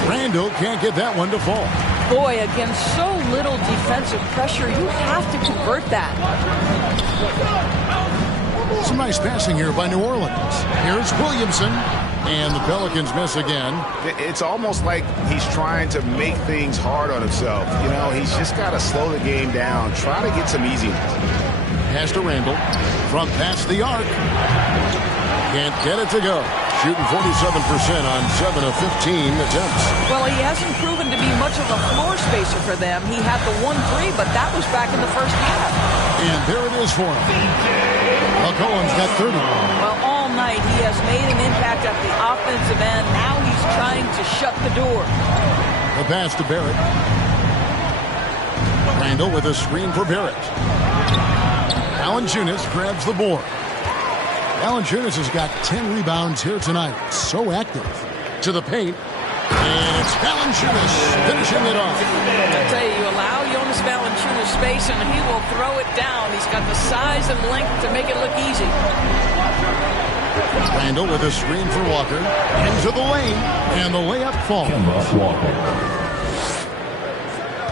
Randle can't get that one to fall. Boy, against so little defensive pressure, you have to convert that. Some nice passing here by New Orleans. Here's Williamson. And the Pelicans miss again. It's almost like he's trying to make things hard on himself. You know, he's just got to slow the game down. Try to get some easy ones. Pass to Randle. From past the arc. Can't get it to go. Shooting 47% on 7 of 15 attempts. Well, he hasn't proven to be much of a floor spacer for them. He had the 1-3, but that was back in the first half. And there it is for him. McCollum's got 30. Well, all night he has made an impact at the offensive end. Now he's trying to shut the door. The pass to Barrett. Randle with a screen for Barrett. Valanciunas grabs the board. Valanciunas has got 10 rebounds here tonight. So active. To the paint. And it's Valanciunas finishing it off. I tell you, you allow Jonas Valanciunas space and he will throw it down. He's got the size and length to make it look easy. Randle with a screen for Walker. Into the lane. And the layup falls.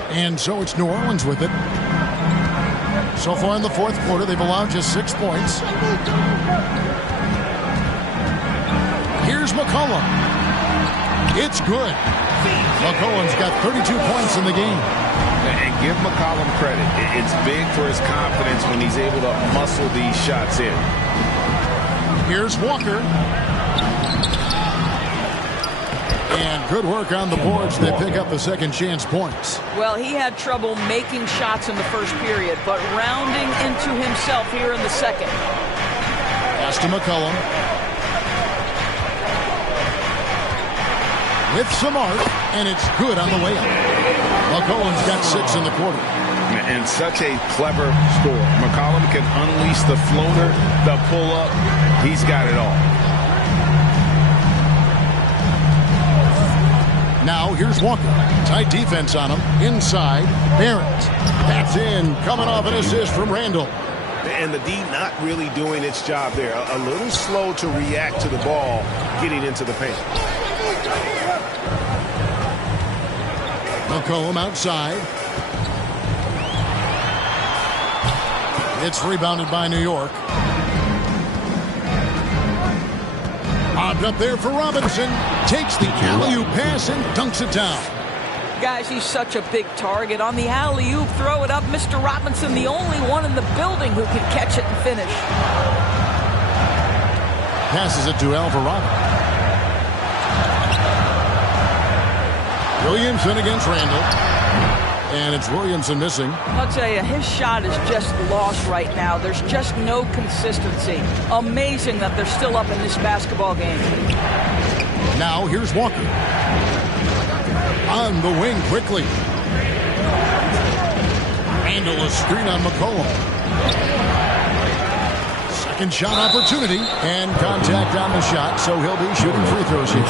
And so it's New Orleans with it. So far in the fourth quarter, they've allowed just 6 points. Here's McCollum. It's good. McCollum's got 32 points in the game. And give McCollum credit. It's big for his confidence when he's able to muscle these shots in. Here's Walker. And good work on the boards. They pick up the second chance points. Well, he had trouble making shots in the first period, but rounding into himself here in the second. Pass to McCollum. With some arc, and it's good on the layup. McCollum's got 6 in the quarter. And such a clever score. McCollum can unleash the floater, the pull-up. He's got it all. Now here's Walker. Tight defense on him. Inside. Barrett. That's in. Coming off an assist from Randle. And the D not really doing its job there. A little slow to react to the ball getting into the paint. McCollum outside. It's rebounded by New York. Lobbed up there for Robinson. Takes the alley-oop pass and dunks it down. Guys, he's such a big target. On the alley-oop, throw it up. Mr. Robinson, the only one in the building who can catch it and finish. Passes it to Alvarado. Williamson against Randle. And it's Williamson missing. I'll tell you, his shot is just lost right now. There's just no consistency. Amazing that they're still up in this basketball game. Now here's Walker. On the wing quickly. Randle a screen on McCollum. Second shot opportunity. And contact on the shot, so he'll be shooting free throws here.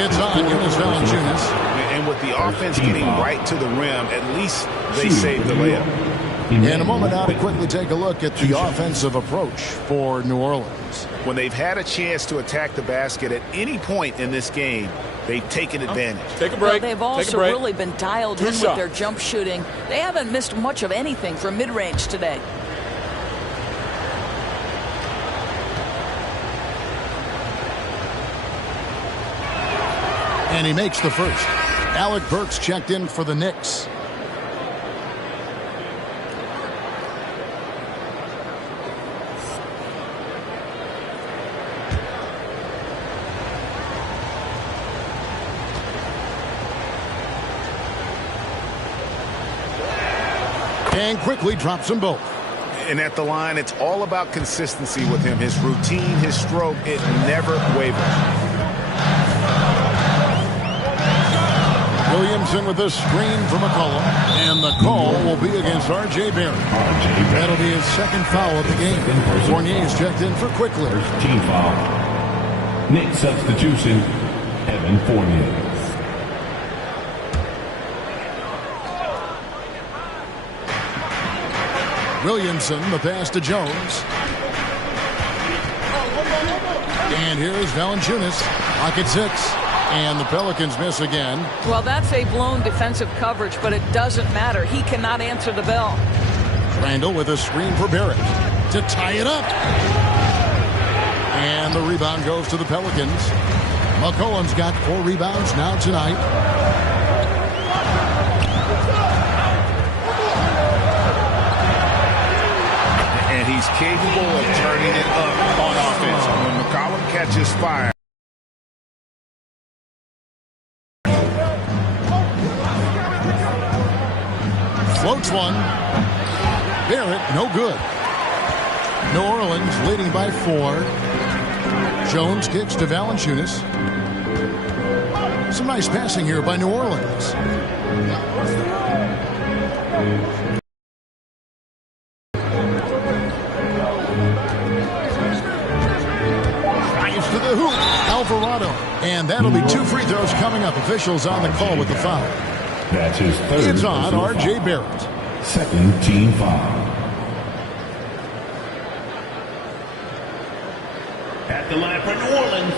It's on Jonas Valanciunas. And with the offense getting right to the rim, at least they saved the layup. In a moment now to quickly take a look at the offensive approach for New Orleans. When they've had a chance to attack the basket at any point in this game, they've taken advantage. Take a break. Well, they've also really been dialed in with their jump shooting. They haven't missed much of anything from mid-range today. And he makes the first. Alec Burks checked in for the Knicks. And quickly drops them both. And at the line, it's all about consistency with him. His routine, his stroke, it never wavers. Williamson with a screen from McCollum. And the call will be against R.J. Barrett. That'll be his second foul of the game. Fournier's checked in for Quickly. First team foul. Knicks substitution, Evan Fournier. Williamson, the pass to Jones. And here's Valanciunas. Pocket 6. And the Pelicans miss again. Well, that's a blown defensive coverage, but it doesn't matter. He cannot answer the bell. Randall with a screen for Barrett to tie it up. And the rebound goes to the Pelicans. McCollum's got 4 rebounds now tonight. And he's capable of turning it up on offense. When McCollum catches fire. Floats one. Barrett, no good. New Orleans leading by 4. Jones kicks to Valanciunas. Some nice passing here by New Orleans. Drives to the hoop. Alvarado. And that'll be 2 free throws coming up. Officials on the call with the foul. That's his third. It's on R.J. Barrett. Second team foul. At the line for New Orleans.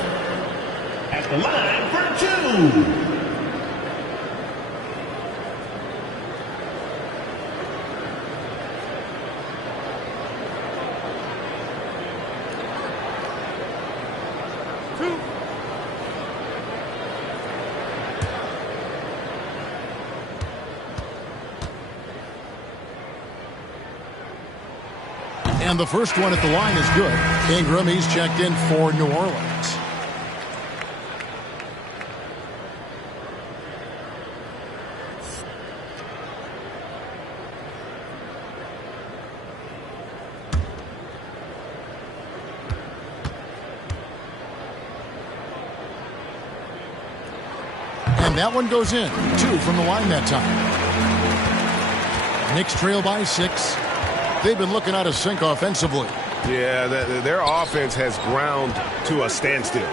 At the line for 2. And the first one at the line is good. Ingram, he's checked in for New Orleans. And that one goes in. 2 from the line that time. Knicks trail by 6. They've been looking out of sync offensively. Yeah, their offense has ground to a standstill.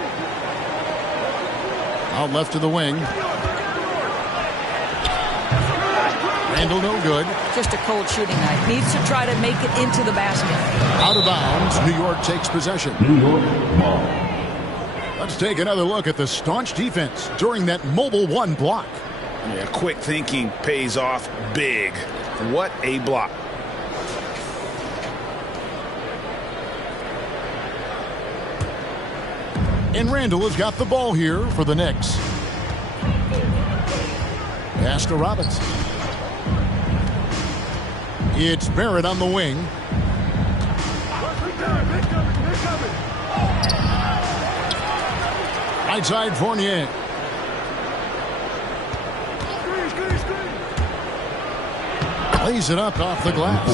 Out left to the wing. Randall, no good. Just a cold shooting night. Needs to try to make it into the basket. Out of bounds. New York takes possession. New York ball. Let's take another look at the staunch defense during that mobile 1 block. Yeah, quick thinking pays off big. What a block. And Randall has got the ball here for the Knicks. Pass to Robinson. It's Barrett on the wing. Right side Fournier. Lays it up off the glass.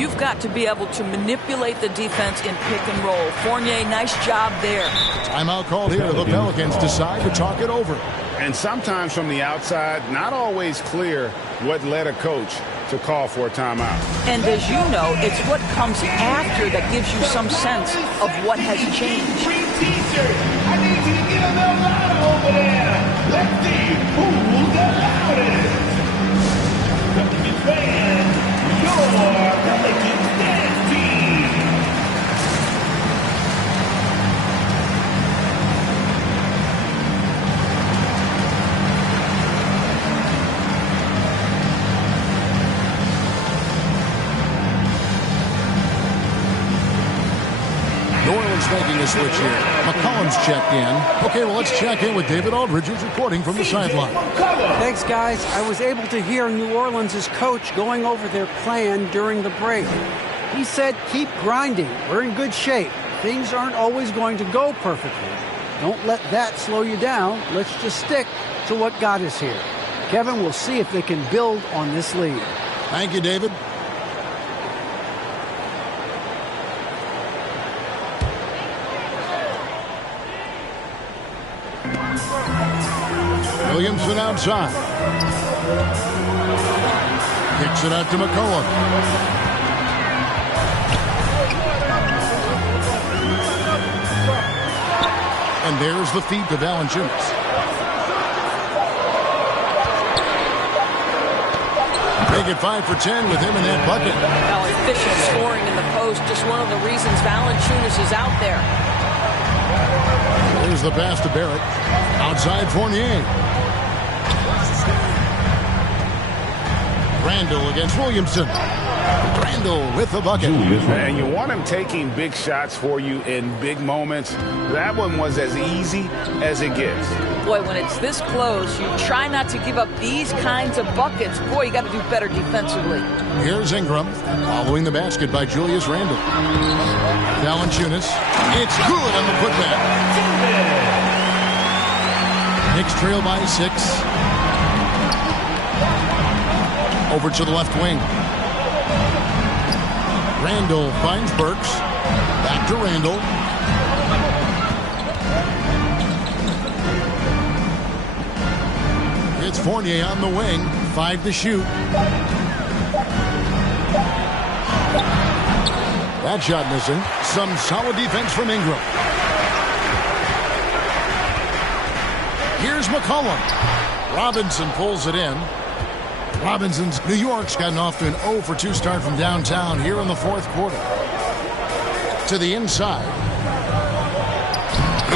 You've got to be able to manipulate the defense in pick and roll. Fournier, nice job there. Timeout called here. The Pelicans decide to talk it over. And sometimes from the outside, not always clear what led a coach to call for a timeout. And as you know, it's what comes after that gives you some sense of what has changed. Free t-shirt. I need you to get a little louder over there. Let's see who's the loudest. Pelicans fans, your Pelicans dance team. New Orleans making a switch here. McCollum's checked in. Okay, well, let's check in with David Aldridge, who's reporting from the sideline. Thanks, guys. I was able to hear New Orleans' coach going over their plan during the break. He said, keep grinding. We're in good shape. Things aren't always going to go perfectly. Don't let that slow you down. Let's just stick to what got us here. Kevin, we'll see if they can build on this lead. Thank you, David. Williamson outside. Kicks it out to McCollum. And there's the feed to Valanciunas. Make it 5 for 10 with him in that bucket. Now efficient scoring in the post, just one of the reasons Valanciunas is out there. Here's the pass to Barrett. Outside Fournier. Randall against Williamson. Randall with the bucket. And you want him taking big shots for you in big moments. That one was as easy as it gets. Boy, when it's this close, you try not to give up these kinds of buckets. Boy, you got to do better defensively. Here's Ingram following the basket by Julius Randle. Valanciunas. It's good on the putback. Knicks trail by 6. Over to the left wing. Randall finds Burks. Back to Randall. It's Fournier on the wing. 5 to shoot. That shot missing. Some solid defense from Ingram. Here's McCollum. Robinson pulls it in. Robinson's New York's gotten off to an 0 for 2 start from downtown here in the fourth quarter. To the inside.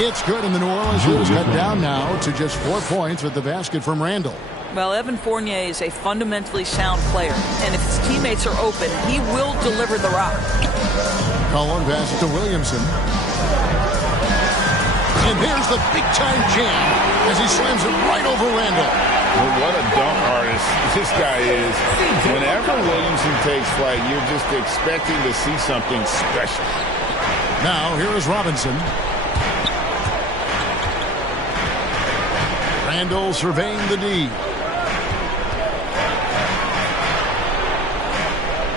It's good, and the New Orleans Blues cut down now to just 4 points with the basket from Randall. Well, Evan Fournier is a fundamentally sound player, and if his teammates are open, he will deliver the rock. Cullen passes to Williamson. And there's the big-time jam as he slams it right over Randall. Well, what a dunk artist this guy is. Whenever Williamson takes flight, you're just expecting to see something special. Now, here is Robinson. Randall surveying the D.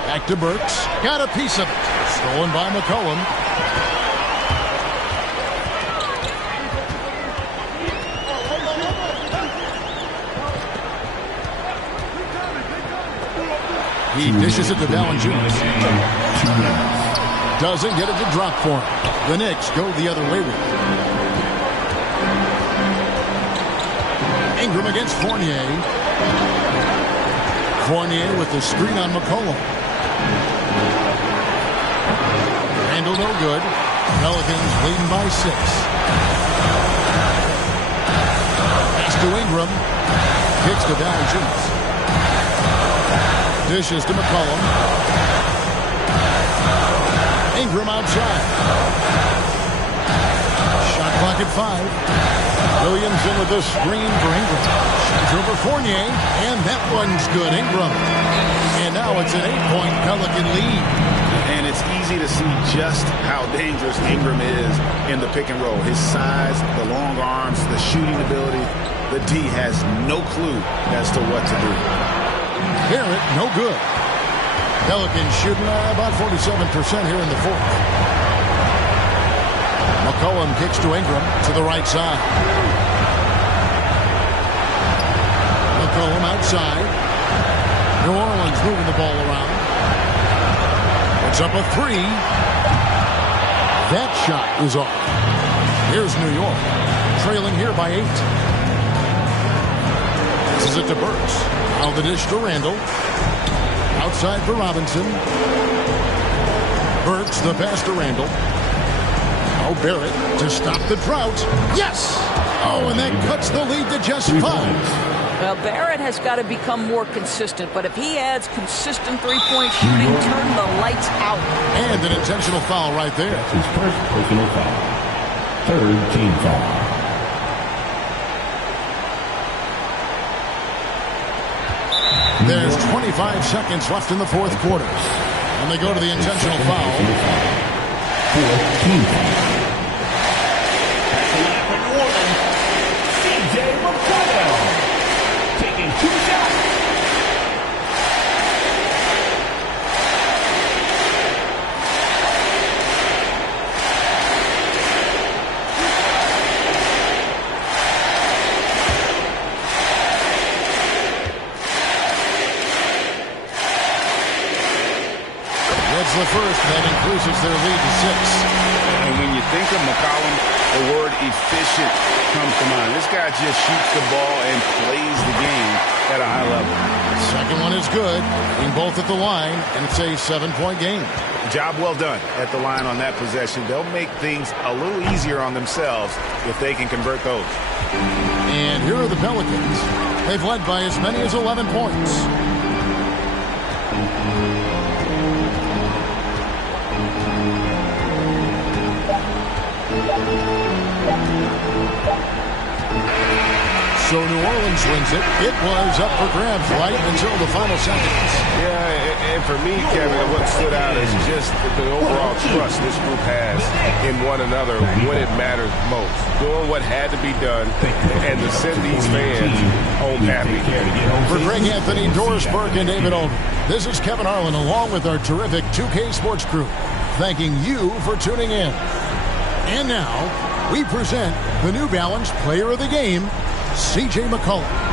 Back to Burks. Got a piece of it. Stolen by McCollum. He dishes it to Valanciunas. Doesn't get it to drop for him. The Knicks go the other way with it. Ingram against Fournier. Fournier with the screen on McCollum. Randall no good. Pelicans leading by 6. Pass to Ingram. Kicks to Valanciunas. Dishes to McCollum. Ingram outside. Shot clock at 5. Williamson with the screen for Ingram. Shots over Fournier, and that one's good. Ingram. And now it's an 8-point Pelican lead. And it's easy to see just how dangerous Ingram is in the pick and roll. His size, the long arms, the shooting ability. The D has no clue as to what to do. Barrett, no good. Pelicans shooting about 47% here in the fourth. McCollum kicks to Ingram to the right side. McCollum outside. New Orleans moving the ball around. It's up a 3. That shot is off. Here's New York, trailing here by 8. This is it to Burks. Now the dish to Randall. Outside for Robinson. Burks, the pass to Randall. Oh, Barrett to stop the drought. Yes! Oh, and that cuts the lead to just 5. Well, Barrett has got to become more consistent, but if he adds consistent three-point shooting, turn the lights out. And an intentional foul right there. That's his first personal foul. 3rd team foul. There's 25 seconds left in the fourth quarter. And they go to the intentional foul. 4th team foul. Taking 2 shots. raises their lead to 6. And when you think of McCollum, the word efficient comes to mind. This guy just shoots the ball and plays the game at a high level. Second one is good. Being both at the line, and it's a 7-point game. Job well done at the line on that possession. They'll make things a little easier on themselves if they can convert those. And here are the Pelicans. They've led by as many as 11 points. So New Orleans wins it. It was up for grabs right until the final seconds. Yeah, and for me, Kevin, what stood out is just the overall trust this group has in one another when it matters most. Doing what had to be done and to send these fans home happy. For Greg Anthony, Doris Burke, and David Olden, this is Kevin Harlan along with our terrific 2K Sports crew, thanking you for tuning in. And now, we present the New Balance Player of the Game, C.J. McCollum.